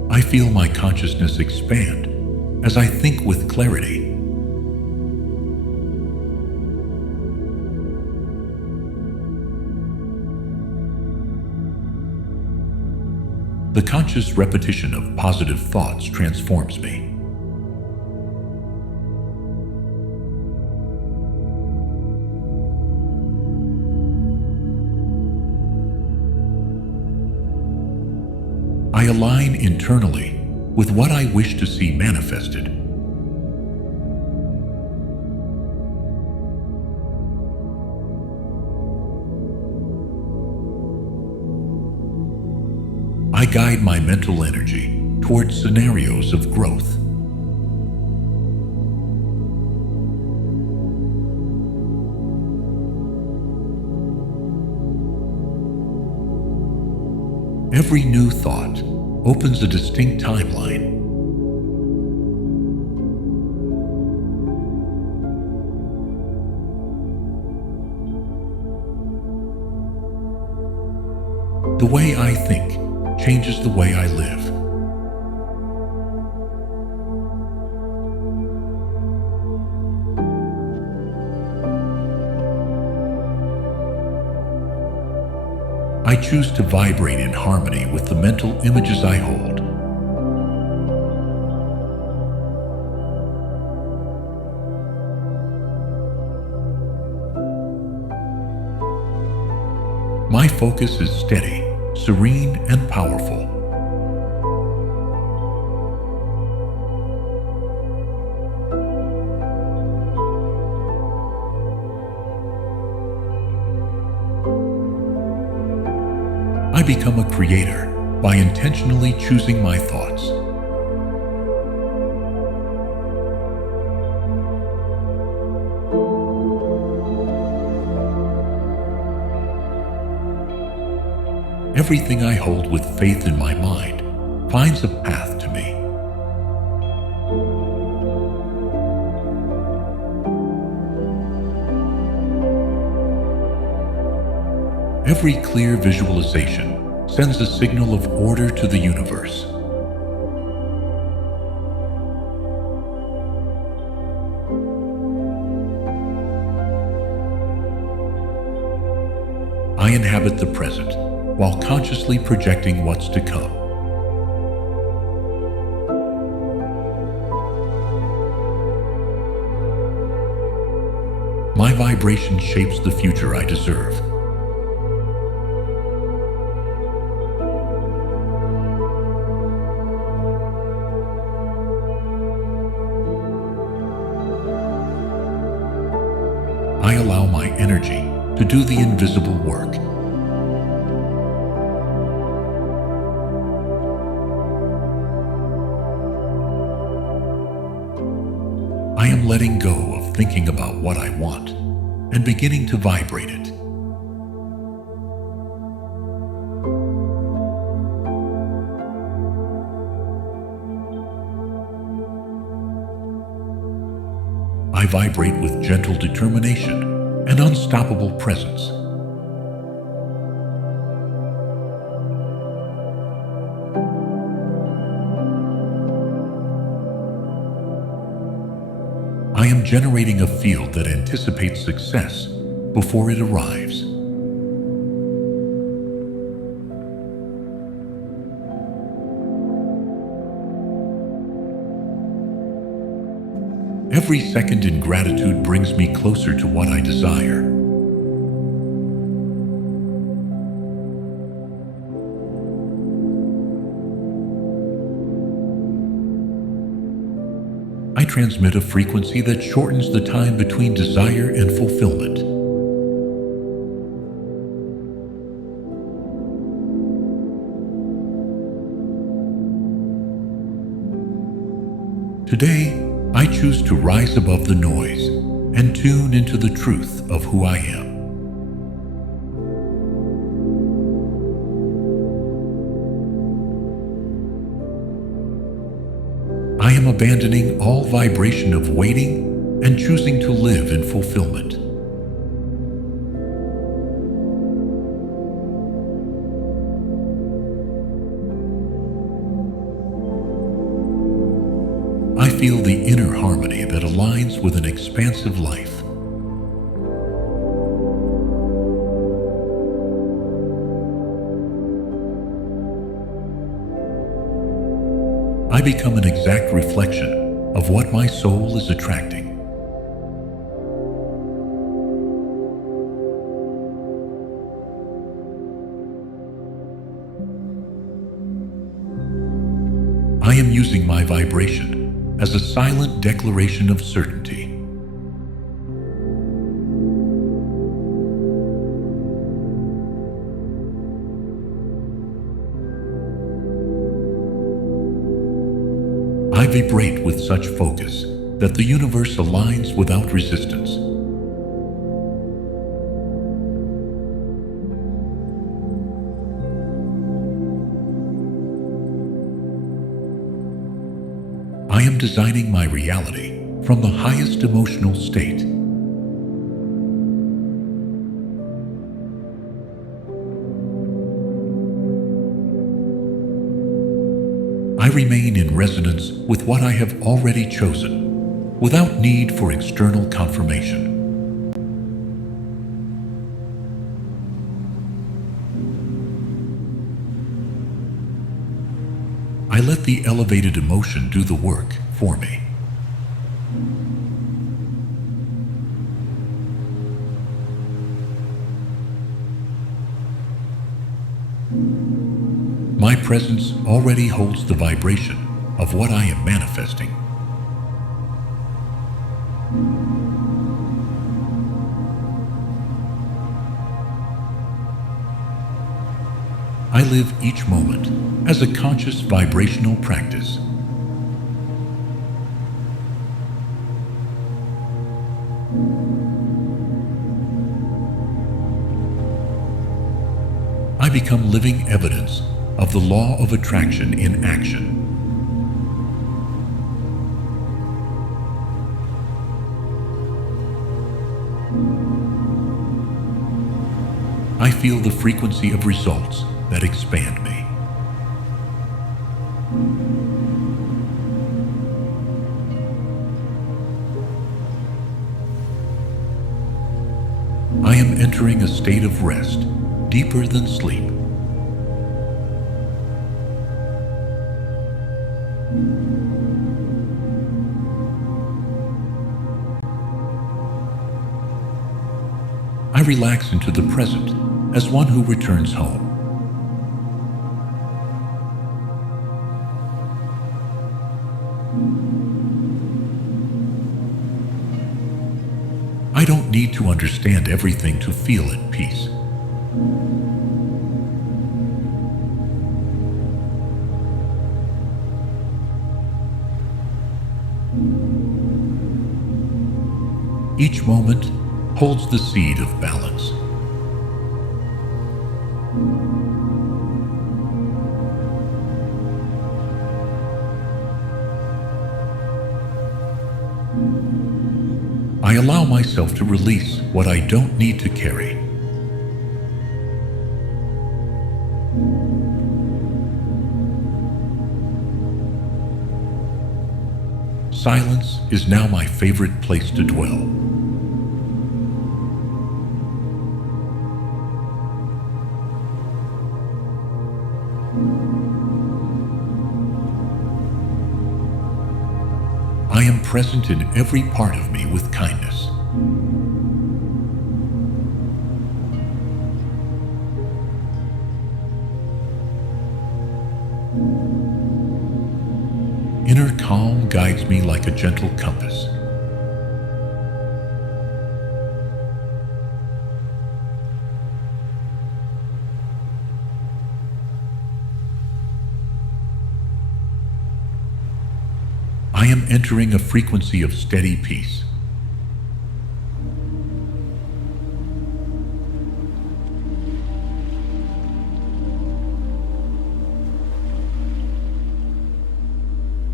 I feel my consciousness expand as I think with clarity. The conscious repetition of positive thoughts transforms me. I align internally with what I wish to see manifested. I guide my mental energy towards scenarios of growth. Every new thought opens a distinct timeline. The way I think changes the way I live. I choose to vibrate in harmony with the mental images I hold. My focus is steady, serene, and powerful. I become a creator by intentionally choosing my thoughts. Everything I hold with faith in my mind finds a path to me. Every clear visualization sends a signal of order to the universe. I inhabit the present while consciously projecting what's to come. My vibration shapes the future I deserve. I allow my energy to do the invisible work. I am letting go of thinking about what I want and beginning to vibrate it. I vibrate with gentle determination and unstoppable presence. I am generating a field that anticipates success before it arrives. Every second in gratitude brings me closer to what I desire. I transmit a frequency that shortens the time between desire and fulfillment. Today, I choose to rise above the noise and tune into the truth of who I am. I am abandoning all vibration of waiting and choosing to live in fulfillment. I feel the inner harmony that aligns with an expansive life. I become an exact reflection of what my soul is attracting. I am using my vibration as a silent declaration of certainty. I vibrate with such focus that the universe aligns without resistance. I am designing my reality from the highest emotional state. I remain in resonance with what I have already chosen, without need for external confirmation. I let the elevated emotion do the work for me. My presence already holds the vibration of what I am manifesting. I live each moment as a conscious vibrational practice. I become living evidence of the law of attraction in action. I feel the frequency of results that expand me. I am entering a state of rest, deeper than sleep. I relax into the present as one who returns home. I don't need to understand everything to feel at peace. Each moment holds the seed of balance. I allow myself to release what I don't need to carry. Silence is now my favorite place to dwell. I am present in every part of me with kindness. Inner calm guides me like a gentle compass. I am entering a frequency of steady peace.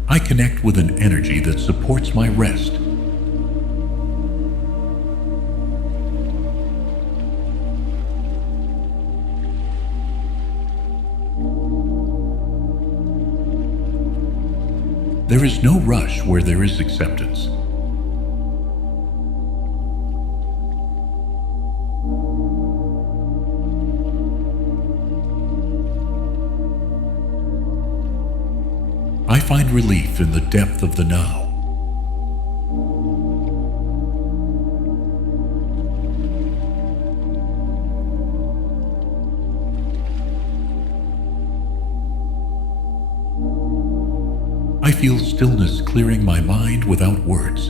I connect with an energy that supports my rest. There is no rush where there is acceptance. I find relief in the depth of the now. I feel stillness clearing my mind without words.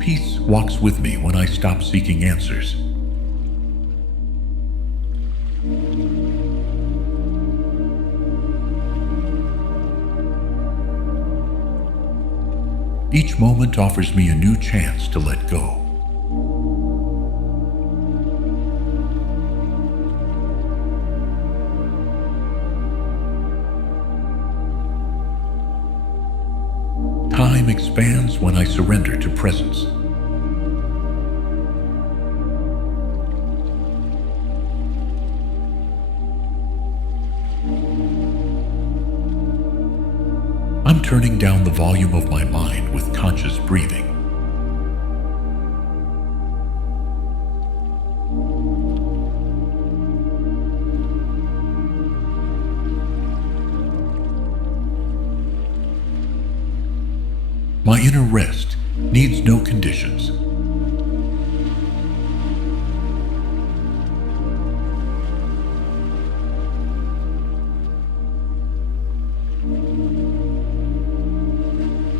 Peace walks with me when I stop seeking answers. Each moment offers me a new chance to let go. Time expands when I surrender to presence. I'm turning down the volume of my mind with conscious breathing. My inner rest needs no conditions.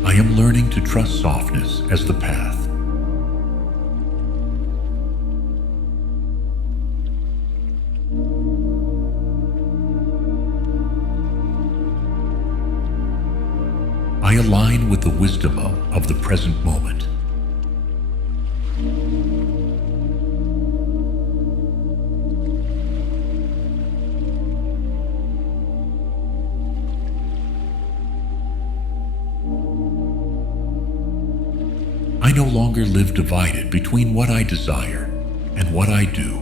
I am learning to trust softness as the path. I align with the wisdom of the present moment. I no longer live divided between what I desire and what I do.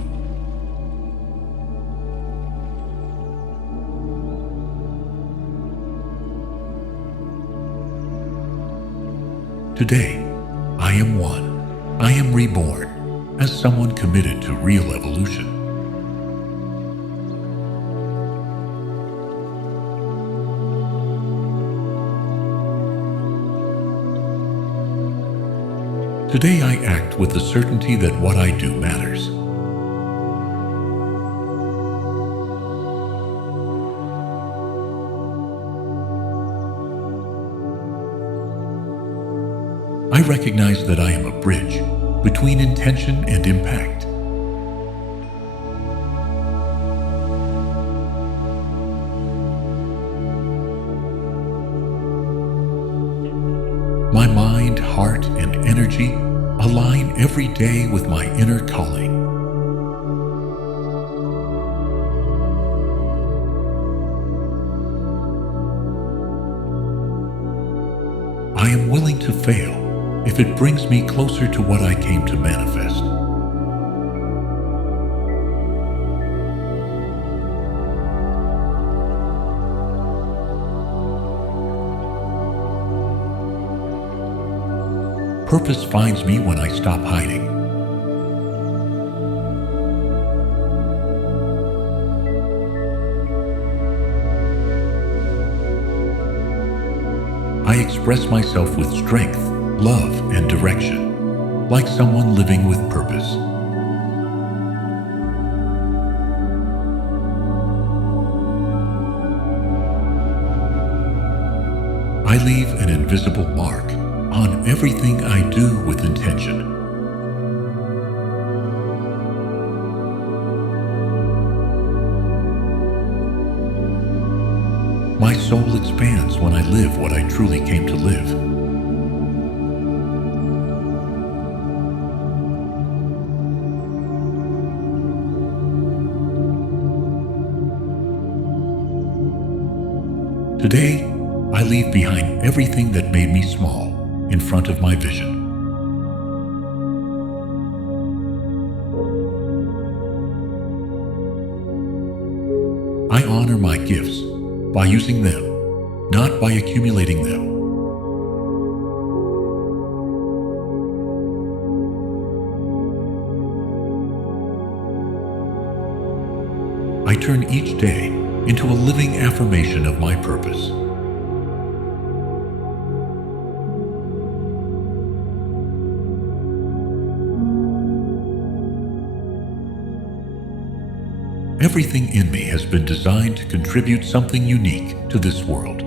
Today, I am one. I am reborn as someone committed to real evolution. Today I act with the certainty that what I do matters. I recognize that I am a bridge between intention and impact. mind, heart, and energy align every day with my inner calling. I am willing to fail if it brings me closer to what I came to manifest. Purpose finds me when I stop hiding. I express myself with strength, love, and direction, like someone living with purpose. I leave an invisible mark on everything I do with intention. My soul expands when I live what I truly came to live. Today, I leave behind everything that made me small in front of my vision. I honor my gifts by using them, not by accumulating them. I turn each day into a living affirmation of my purpose. Everything in me has been designed to contribute something unique to this world.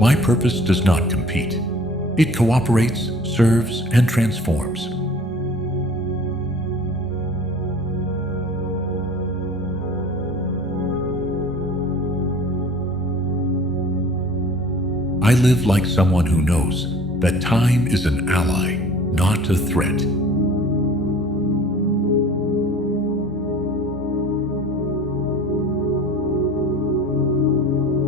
My purpose does not compete. It cooperates, serves, and transforms. I live like someone who knows that time is an ally, not a threat.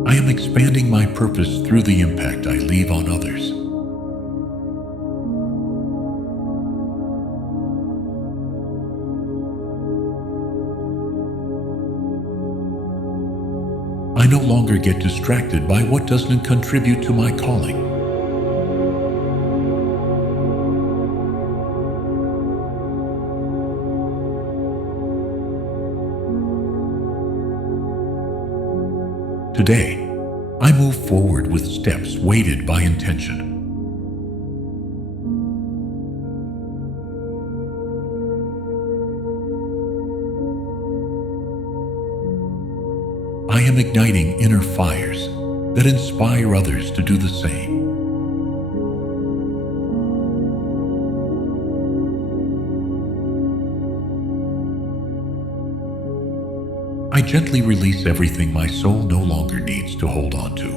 I am expanding my purpose through the impact I leave on others. I no longer get distracted by what doesn't contribute to my calling. Today, I move forward with steps weighted by intention. I am igniting inner fires that inspire others to do the same. I gently release everything my soul no longer needs to hold on to.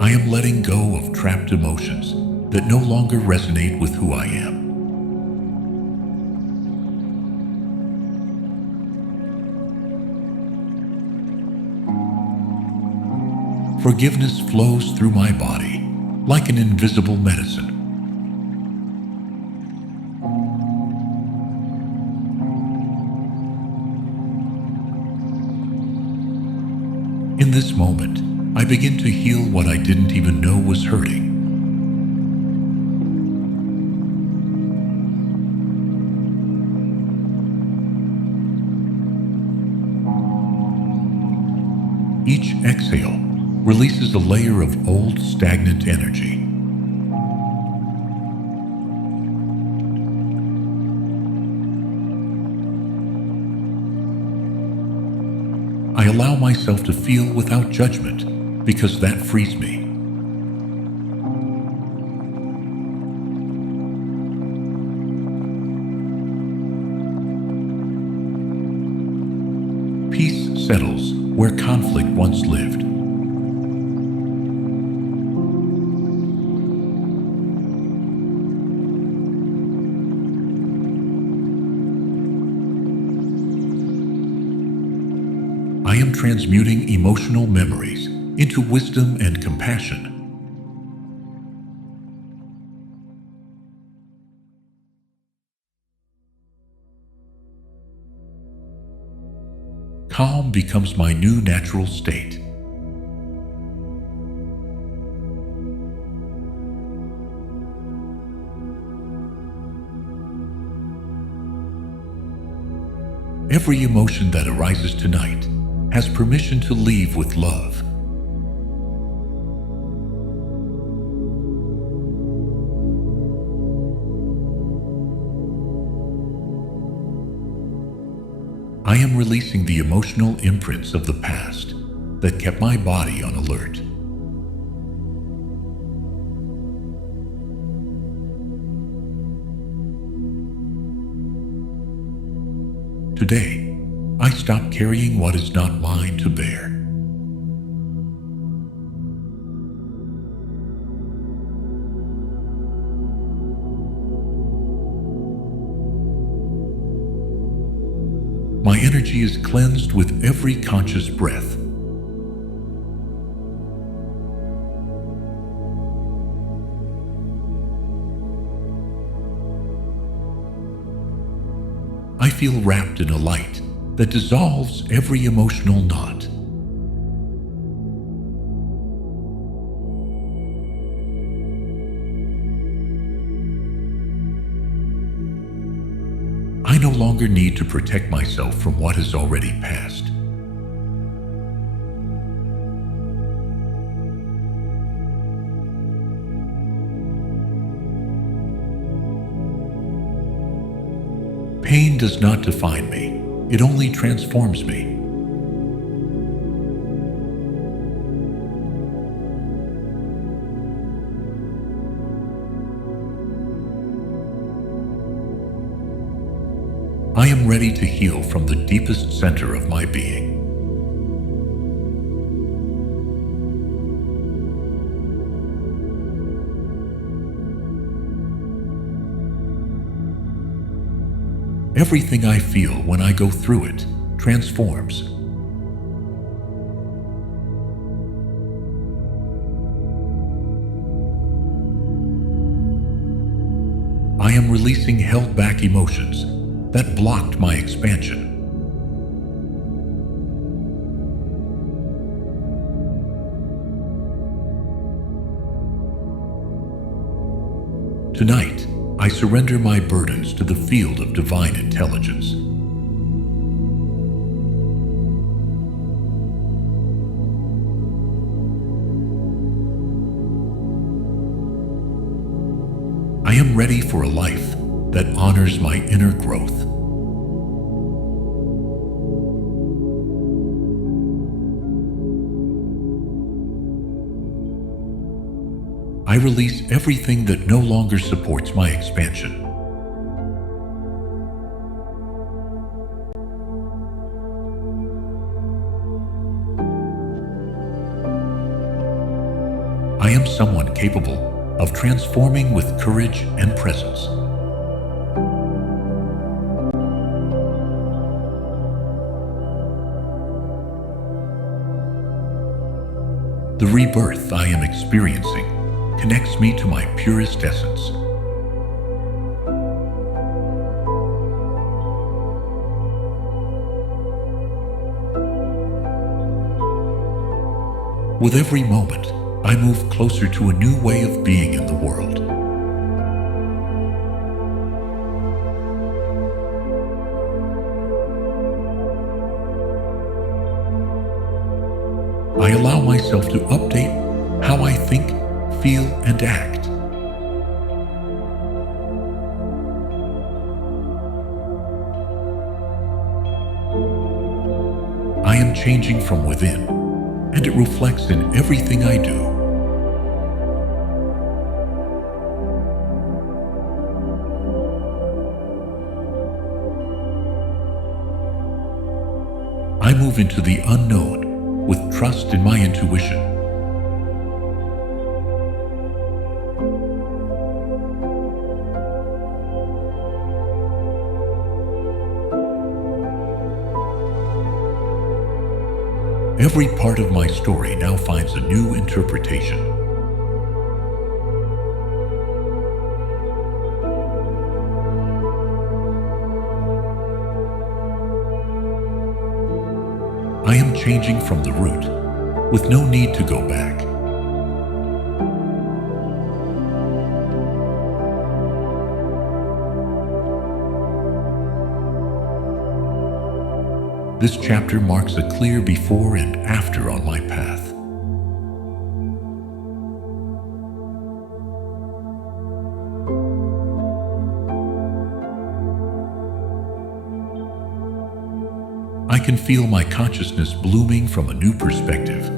I am letting go of trapped emotions that no longer resonate with who I am. Forgiveness flows through my body like an invisible medicine. In this moment, I begin to heal what I didn't even know was hurting. Each exhale releases a layer of old, stagnant energy. I allow myself to feel without judgment because that frees me. Peace settles where conflict once lived. I am transmuting emotional memories into wisdom and compassion. Calm becomes my new natural state. Every emotion that arises tonight has permission to leave with love. I am releasing the emotional imprints of the past that kept my body on alert. Today, I stop carrying what is not mine to bear. My energy is cleansed with every conscious breath. I feel wrapped in a light that dissolves every emotional knot. I no longer need to protect myself from what has already passed. Pain does not define me. It only transforms me. I am ready to heal from the deepest center of my being. Everything I feel when I go through it transforms. I am releasing held back emotions that blocked my expansion. Tonight, I surrender my burdens to the field of divine intelligence. I am ready for a life that honors my inner growth. I release everything that no longer supports my expansion. I am someone capable of transforming with courage and presence. The rebirth I am experiencing connects me to my purest essence. With every moment, I move closer to a new way of being in the world. I allow myself to update how I think, feel, and act. I am changing from within, and it reflects in everything I do. I move into the unknown with trust in my intuition. Every part of my story now finds a new interpretation. I am changing from the root, with no need to go back. This chapter marks a clear before and after on my path. I can feel my consciousness blooming from a new perspective.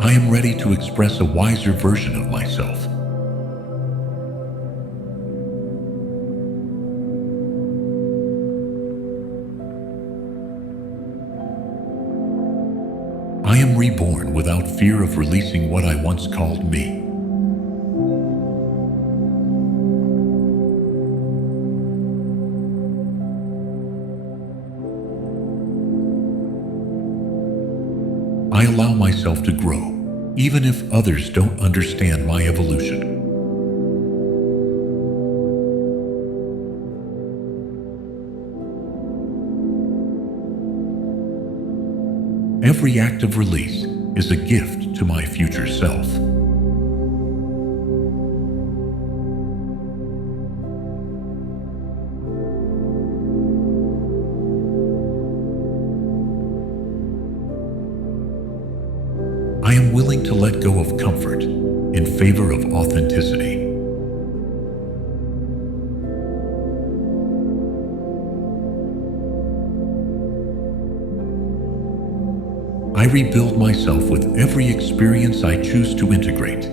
I am ready to express a wiser version of myself. I am reborn without fear of releasing what I once called me. I allow myself to grow, even if others don't understand my evolution. Every act of release is a gift to my future self. I am willing to let go of comfort in favor of authenticity. I rebuild myself with every experience I choose to integrate.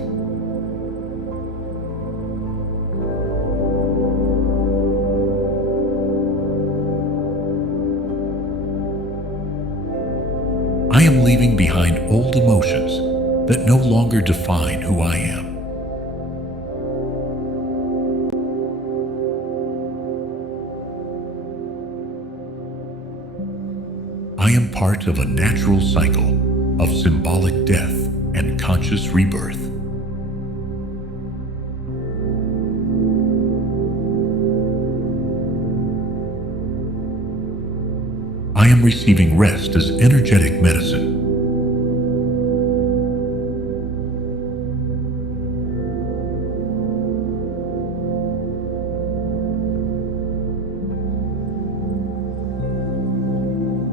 I am leaving behind old emotions that no longer define who I am. I am part of a natural cycle of symbolic death and conscious rebirth. I am receiving rest as energetic medicine.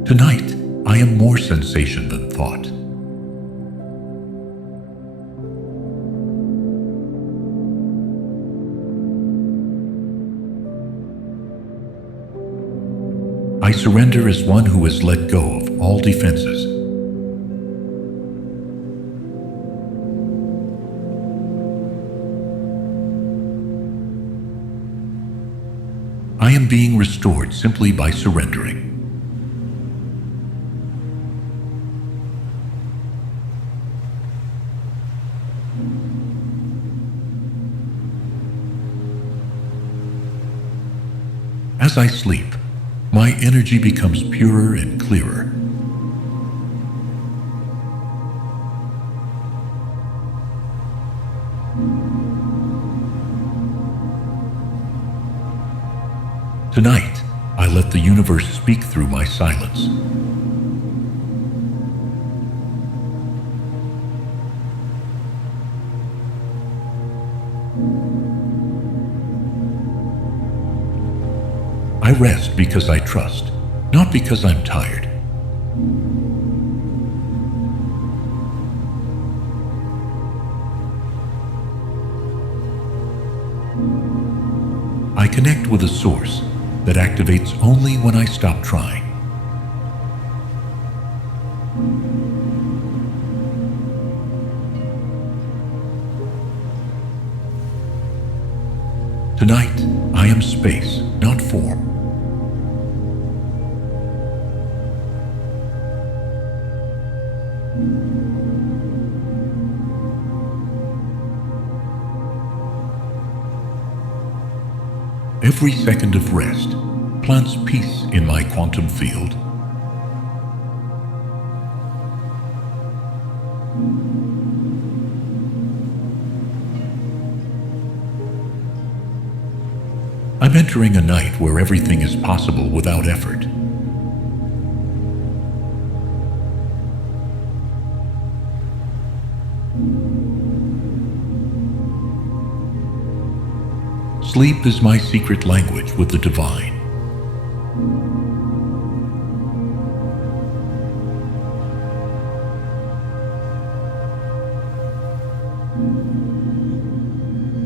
Tonight, I am more sensation than thought. I surrender as one who has let go of all defenses. I am being restored simply by surrendering. As I sleep, my energy becomes purer and clearer. Tonight, I let the universe speak through my silence. I rest because I trust, not because I'm tired. I connect with a source that activates only when I stop trying. Tonight, I am space, not form. Every second of rest plants peace in my quantum field. I'm entering a night where everything is possible without effort. Sleep is my secret language with the divine.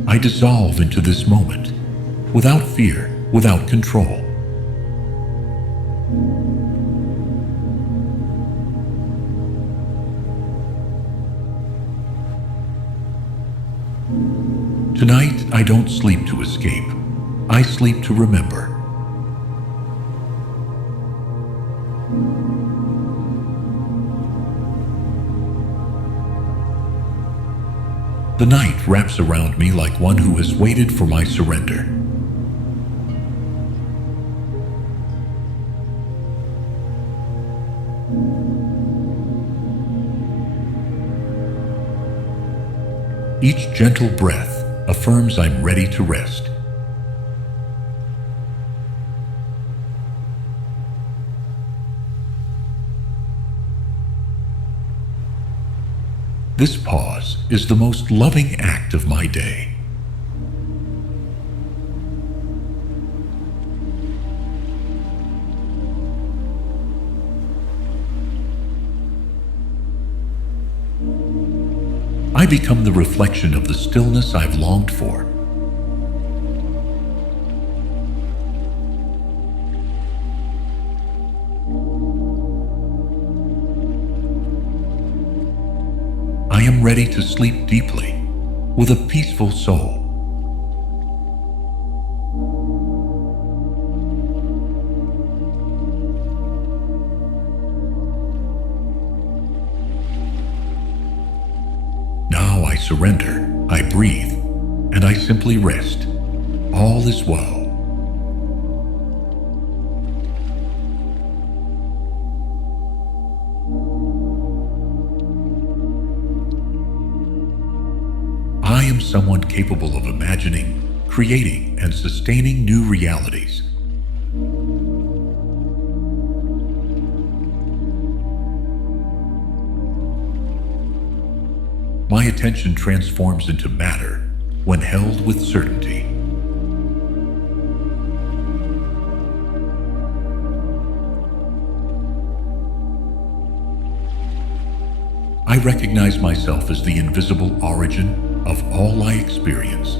I dissolve into this moment, without fear, without control. Tonight, I don't sleep to escape. I sleep to remember. The night wraps around me like one who has waited for my surrender. Each gentle breath affirms I'm ready to rest. This pause is the most loving act of my day. I become the reflection of the stillness I've longed for. I am ready to sleep deeply, with a peaceful soul. Now I surrender, I breathe, and I simply rest. All is well. I am someone capable of imagining, creating, and sustaining new realities. My attention transforms into matter when held with certainty. I recognize myself as the invisible origin of all I experience.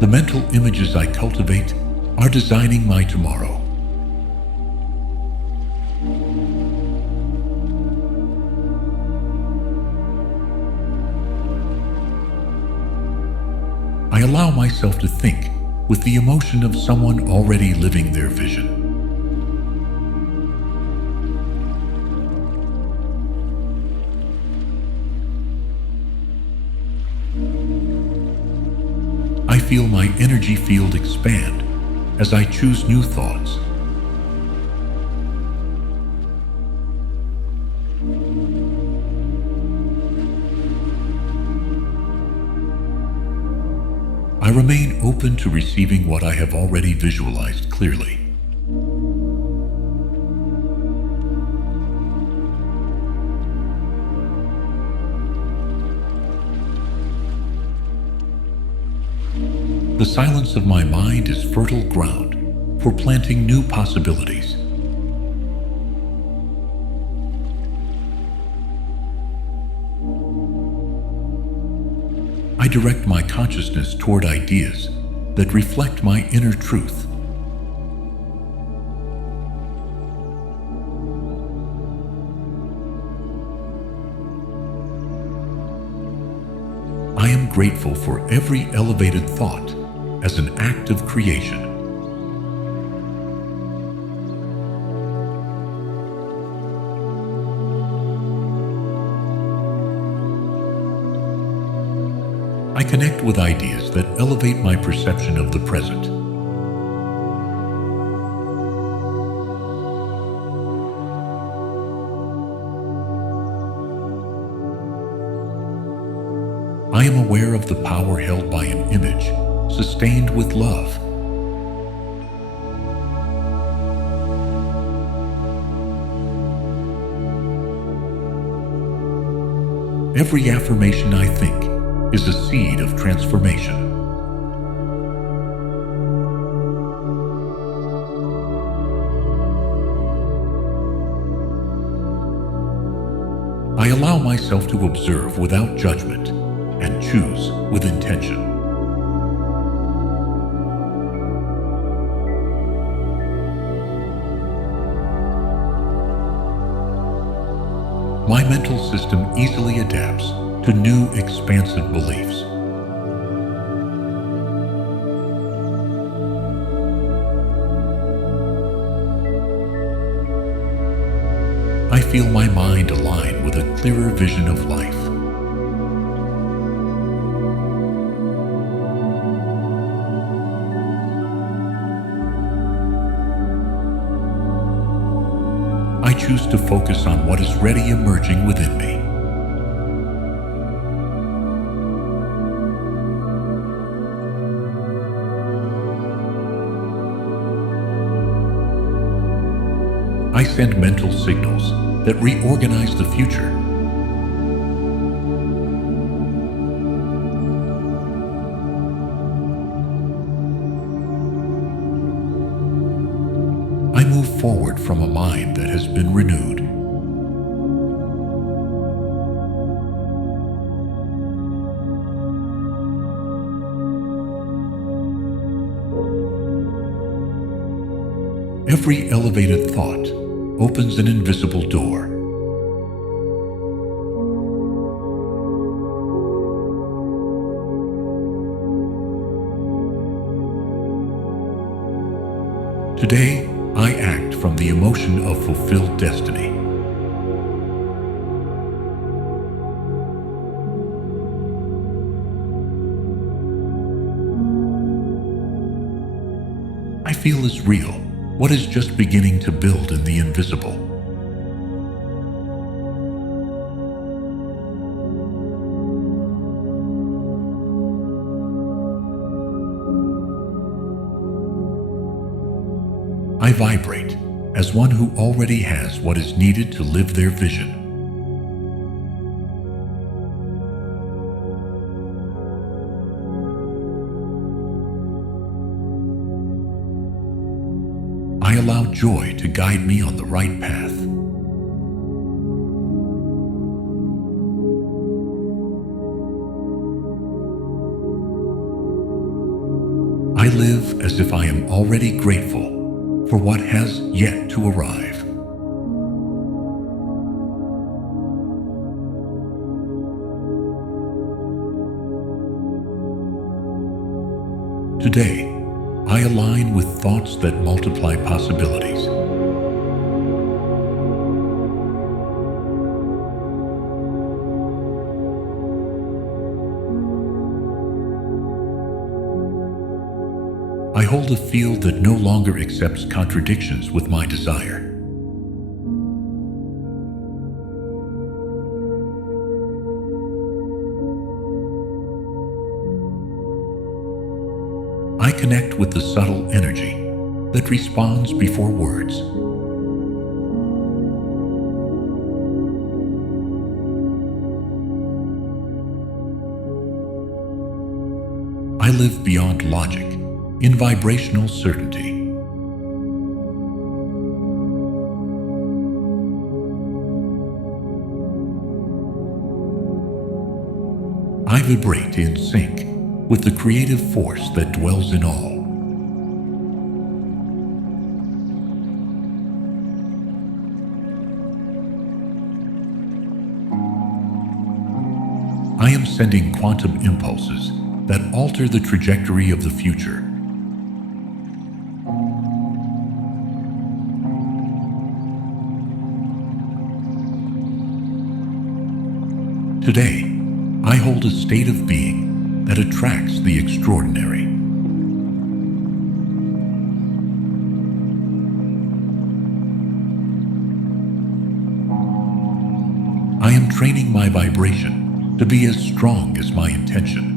The mental images I cultivate are designing my tomorrow. I allow myself to think with the emotion of someone already living their vision. I feel my energy field expand as I choose new thoughts. I remain open to receiving what I have already visualized clearly. The silence of my mind is fertile ground for planting new possibilities. I direct my consciousness toward ideas that reflect my inner truth. I am grateful for every elevated thought as an act of creation. I connect with ideas that elevate my perception of the present. I am aware of the power held by an image, sustained with love. Every affirmation I think is a seed of transformation. I allow myself to observe without judgment and choose with intention. My mental system easily adapts to new expansive beliefs. I feel my mind align with a clearer vision of life. I choose to focus on what is ready emerging within me. I send mental signals that reorganize the future. I move forward from a mind that has been renewed. Every elevated thought opens an invisible door. Today, I act from the emotion of fulfilled destiny. I feel as real what is just beginning to build in the invisible. I vibrate as one who already has what is needed to live their vision. I allow joy to guide me on the right path. I live as if I am already grateful for what has yet to arrive. Today, I align with thoughts that multiply possibilities. I hold a field that no longer accepts contradictions with my desire. I connect with the subtle energy that responds before words. I live beyond logic, in vibrational certainty. I vibrate in sync with the creative force that dwells in all. I am sending quantum impulses that alter the trajectory of the future. Today, I hold a state of being that attracts the extraordinary. I am training my vibration to be as strong as my intention.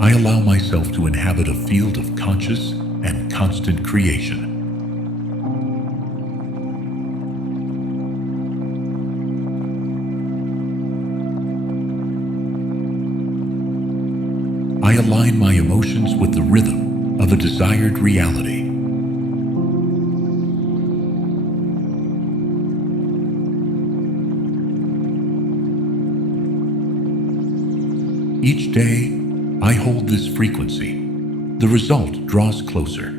I allow myself to inhabit a field of conscious and constant creation. I align my emotions with the rhythm of a desired reality. Each day, I hold this frequency. The result draws closer.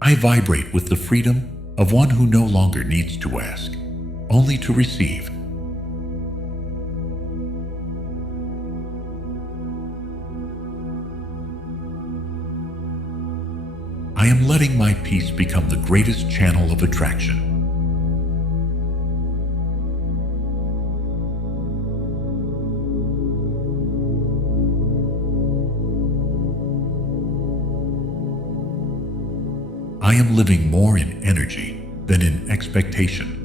I vibrate with the freedom of one who no longer needs to ask, only to receive. I am letting my peace become the greatest channel of attraction. I am living more in energy than in expectation.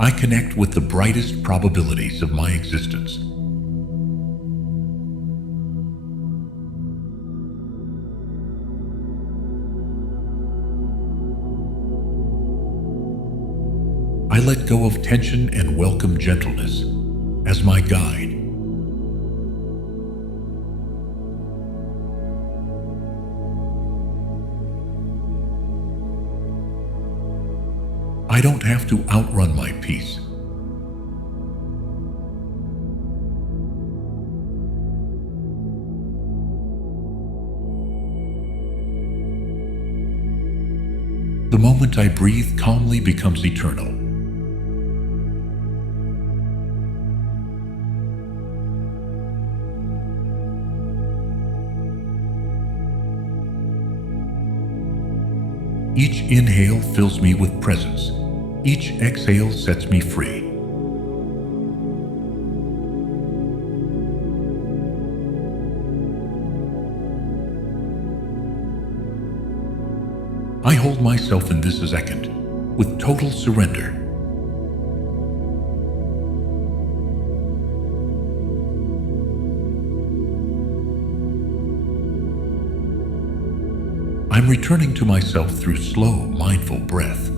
I connect with the brightest probabilities of my existence. I let go of tension and welcome gentleness as my guide. I don't have to outrun my peace. The moment I breathe calmly becomes eternal. Each inhale fills me with presence. Each exhale sets me free. I hold myself in this second with total surrender. I'm returning to myself through slow, mindful breath.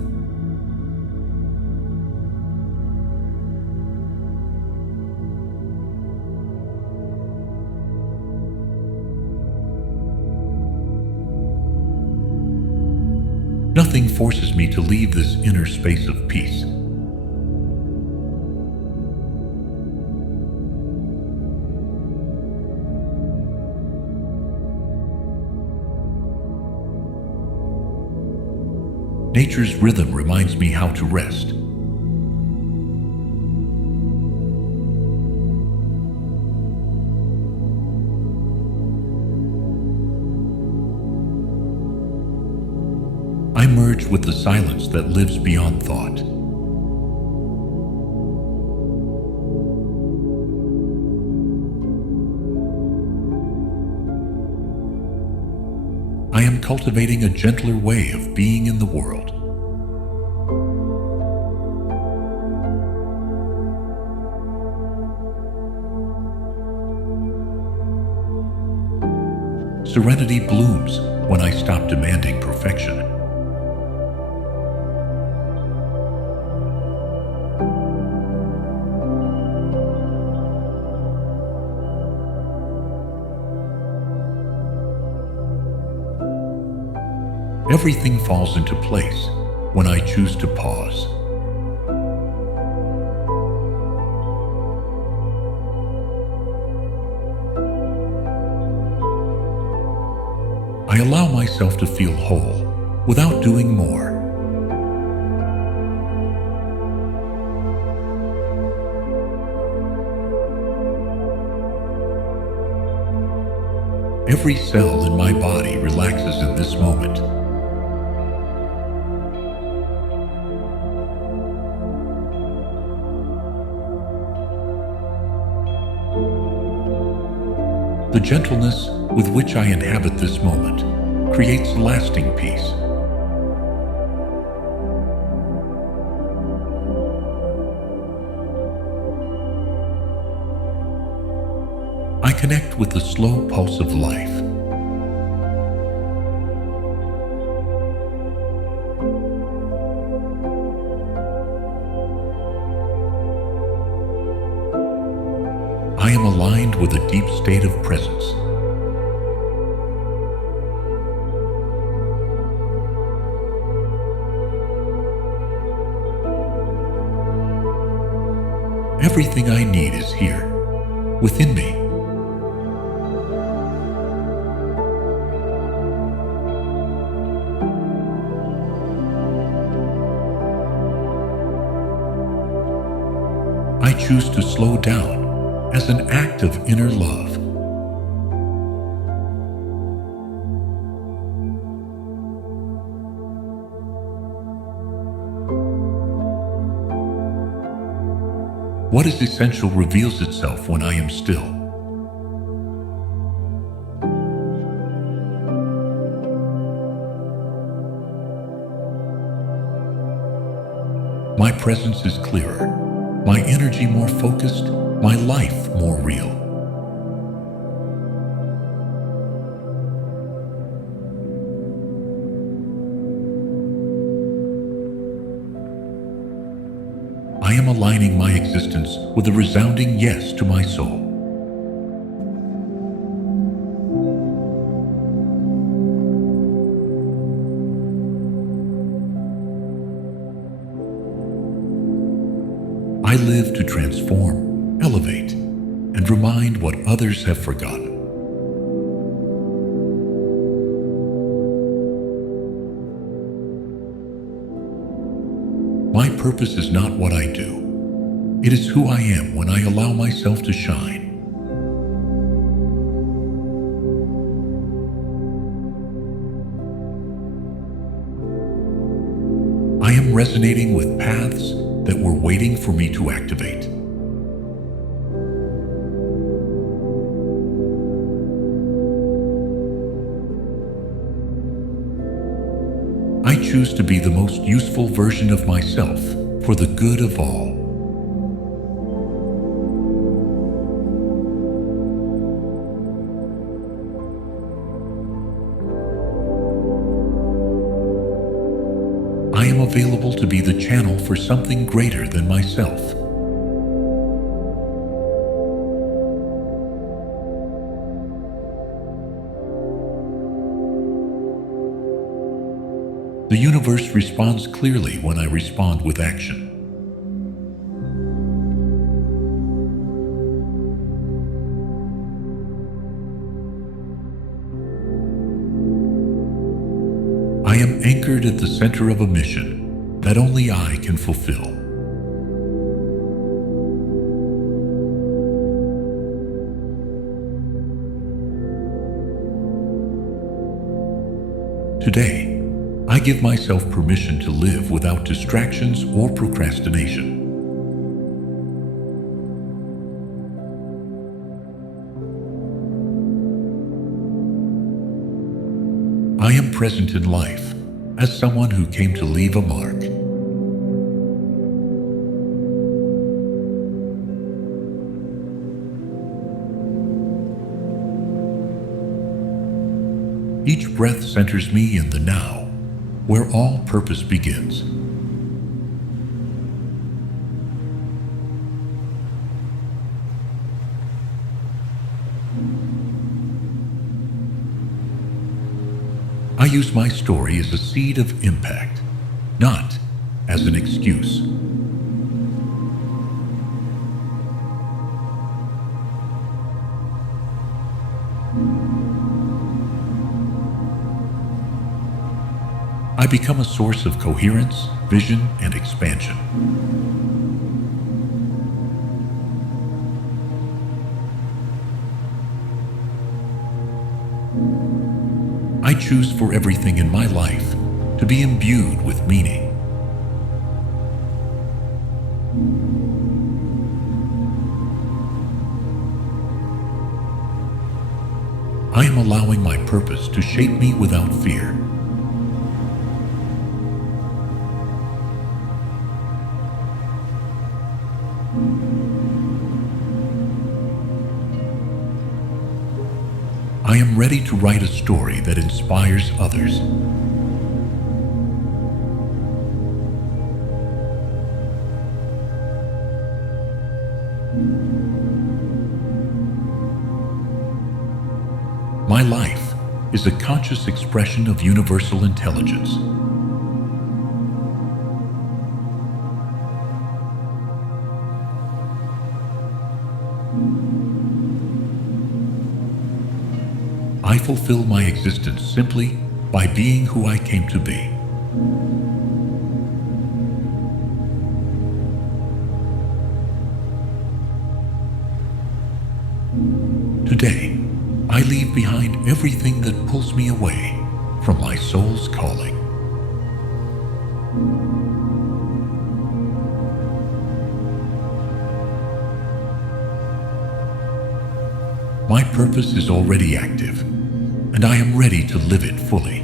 Nothing forces me to leave this inner space of peace. Nature's rhythm reminds me how to rest. I merge with the silence that lives beyond thought. I am cultivating a gentler way of being in the world. Serenity blooms when I stop demanding perfection. Everything falls into place when I choose to pause. I allow myself to feel whole without doing more. Every cell in my body relaxes in this moment. The gentleness with which I inhabit this moment creates lasting peace. I connect with the slow pulse of life. I am aligned with a deep state of presence. Everything I need is here, within me. I choose to slow down as an act of inner love. What is essential reveals itself when I am still. My presence is clearer, my energy more focused, my life more real. I am aligning my existence with a resounding yes to my soul. I live to transform, elevate, and remind what others have forgotten. My purpose is not what I do. It is who I am when I allow myself to shine. I am resonating with paths that were waiting for me to activate. I choose to be the most useful version of myself for the good of all. I am available to be the channel for something greater than myself. The universe responds clearly when I respond with action. I am anchored at the center of a mission that only I can fulfill. Today, I give myself permission to live without distractions or procrastination. I am present in life as someone who came to leave a mark. Each breath centers me in the now, where all purpose begins. I use my story as a seed of impact, not as an excuse. I become a source of coherence, vision, and expansion. I choose for everything in my life to be imbued with meaning. I am allowing my purpose to shape me without fear. I am ready to write a story that inspires others. My life is a conscious expression of universal intelligence. I fulfill my existence simply by being who I came to be. Today, I leave behind everything that pulls me away from my soul's calling. My purpose is already active, and I am ready to live it fully.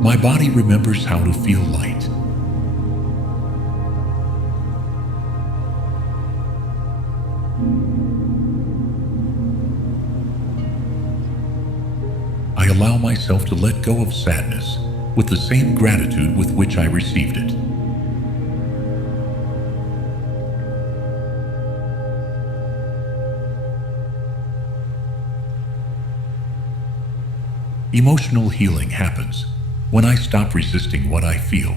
My body remembers how to feel light. I allow myself to let go of sadness with the same gratitude with which I received it. Emotional healing happens when I stop resisting what I feel.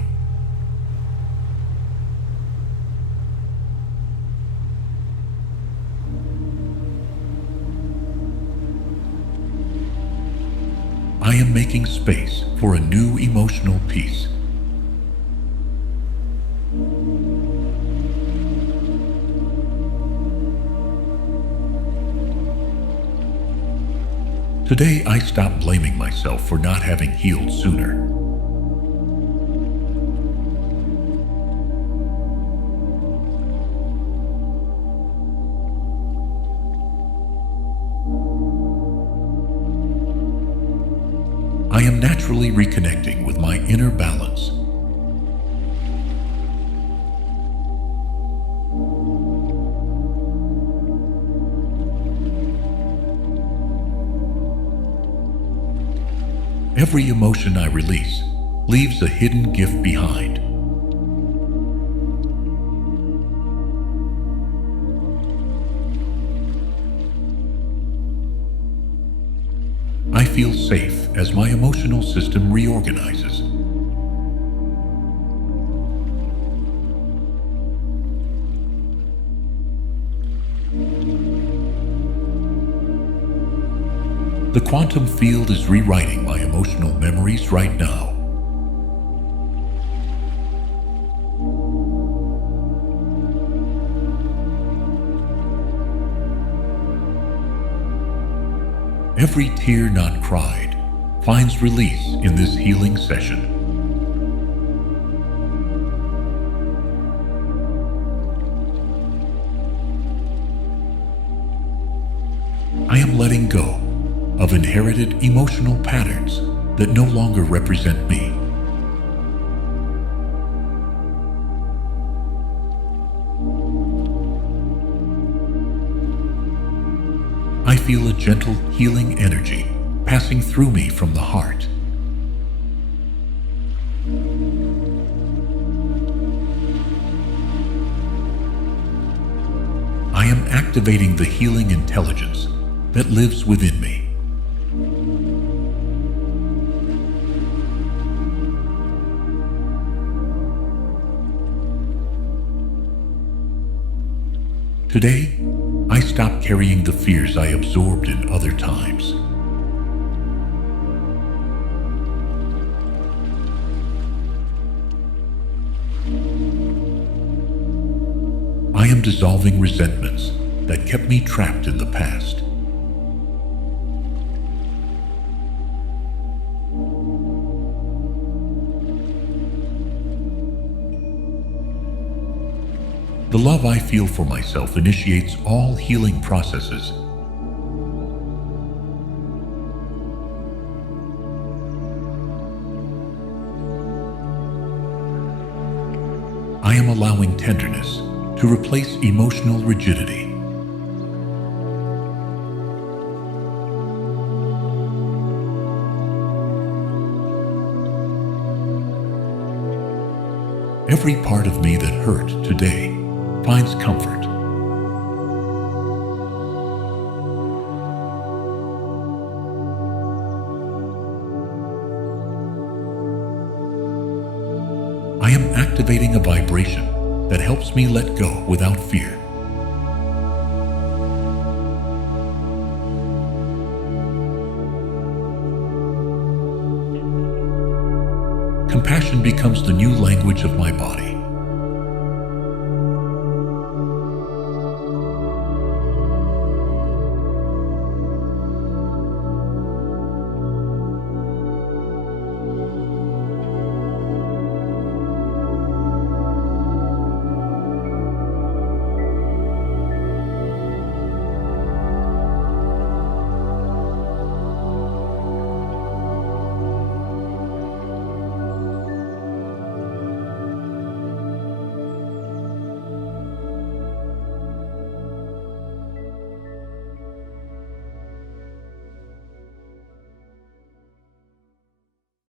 I am making space for a new emotional peace. Today, I stop blaming myself for not having healed sooner. I am naturally reconnecting with my inner balance. Every emotion I release leaves a hidden gift behind. I feel safe as my emotional system reorganizes. The quantum field is rewriting my emotional memories right now. Every tear not cried finds release in this healing session. I am letting go of inherited emotional patterns that no longer represent me. I feel a gentle, healing energy passing through me from the heart. I am activating the healing intelligence that lives within me. Today, I stop carrying the fears I absorbed in other times. I am dissolving resentments that kept me trapped in the past. The love I feel for myself initiates all healing processes. I am allowing tenderness to replace emotional rigidity. Every part of me that hurt today finds comfort. I am activating a vibration that helps me let go without fear. Compassion becomes the new language of my body.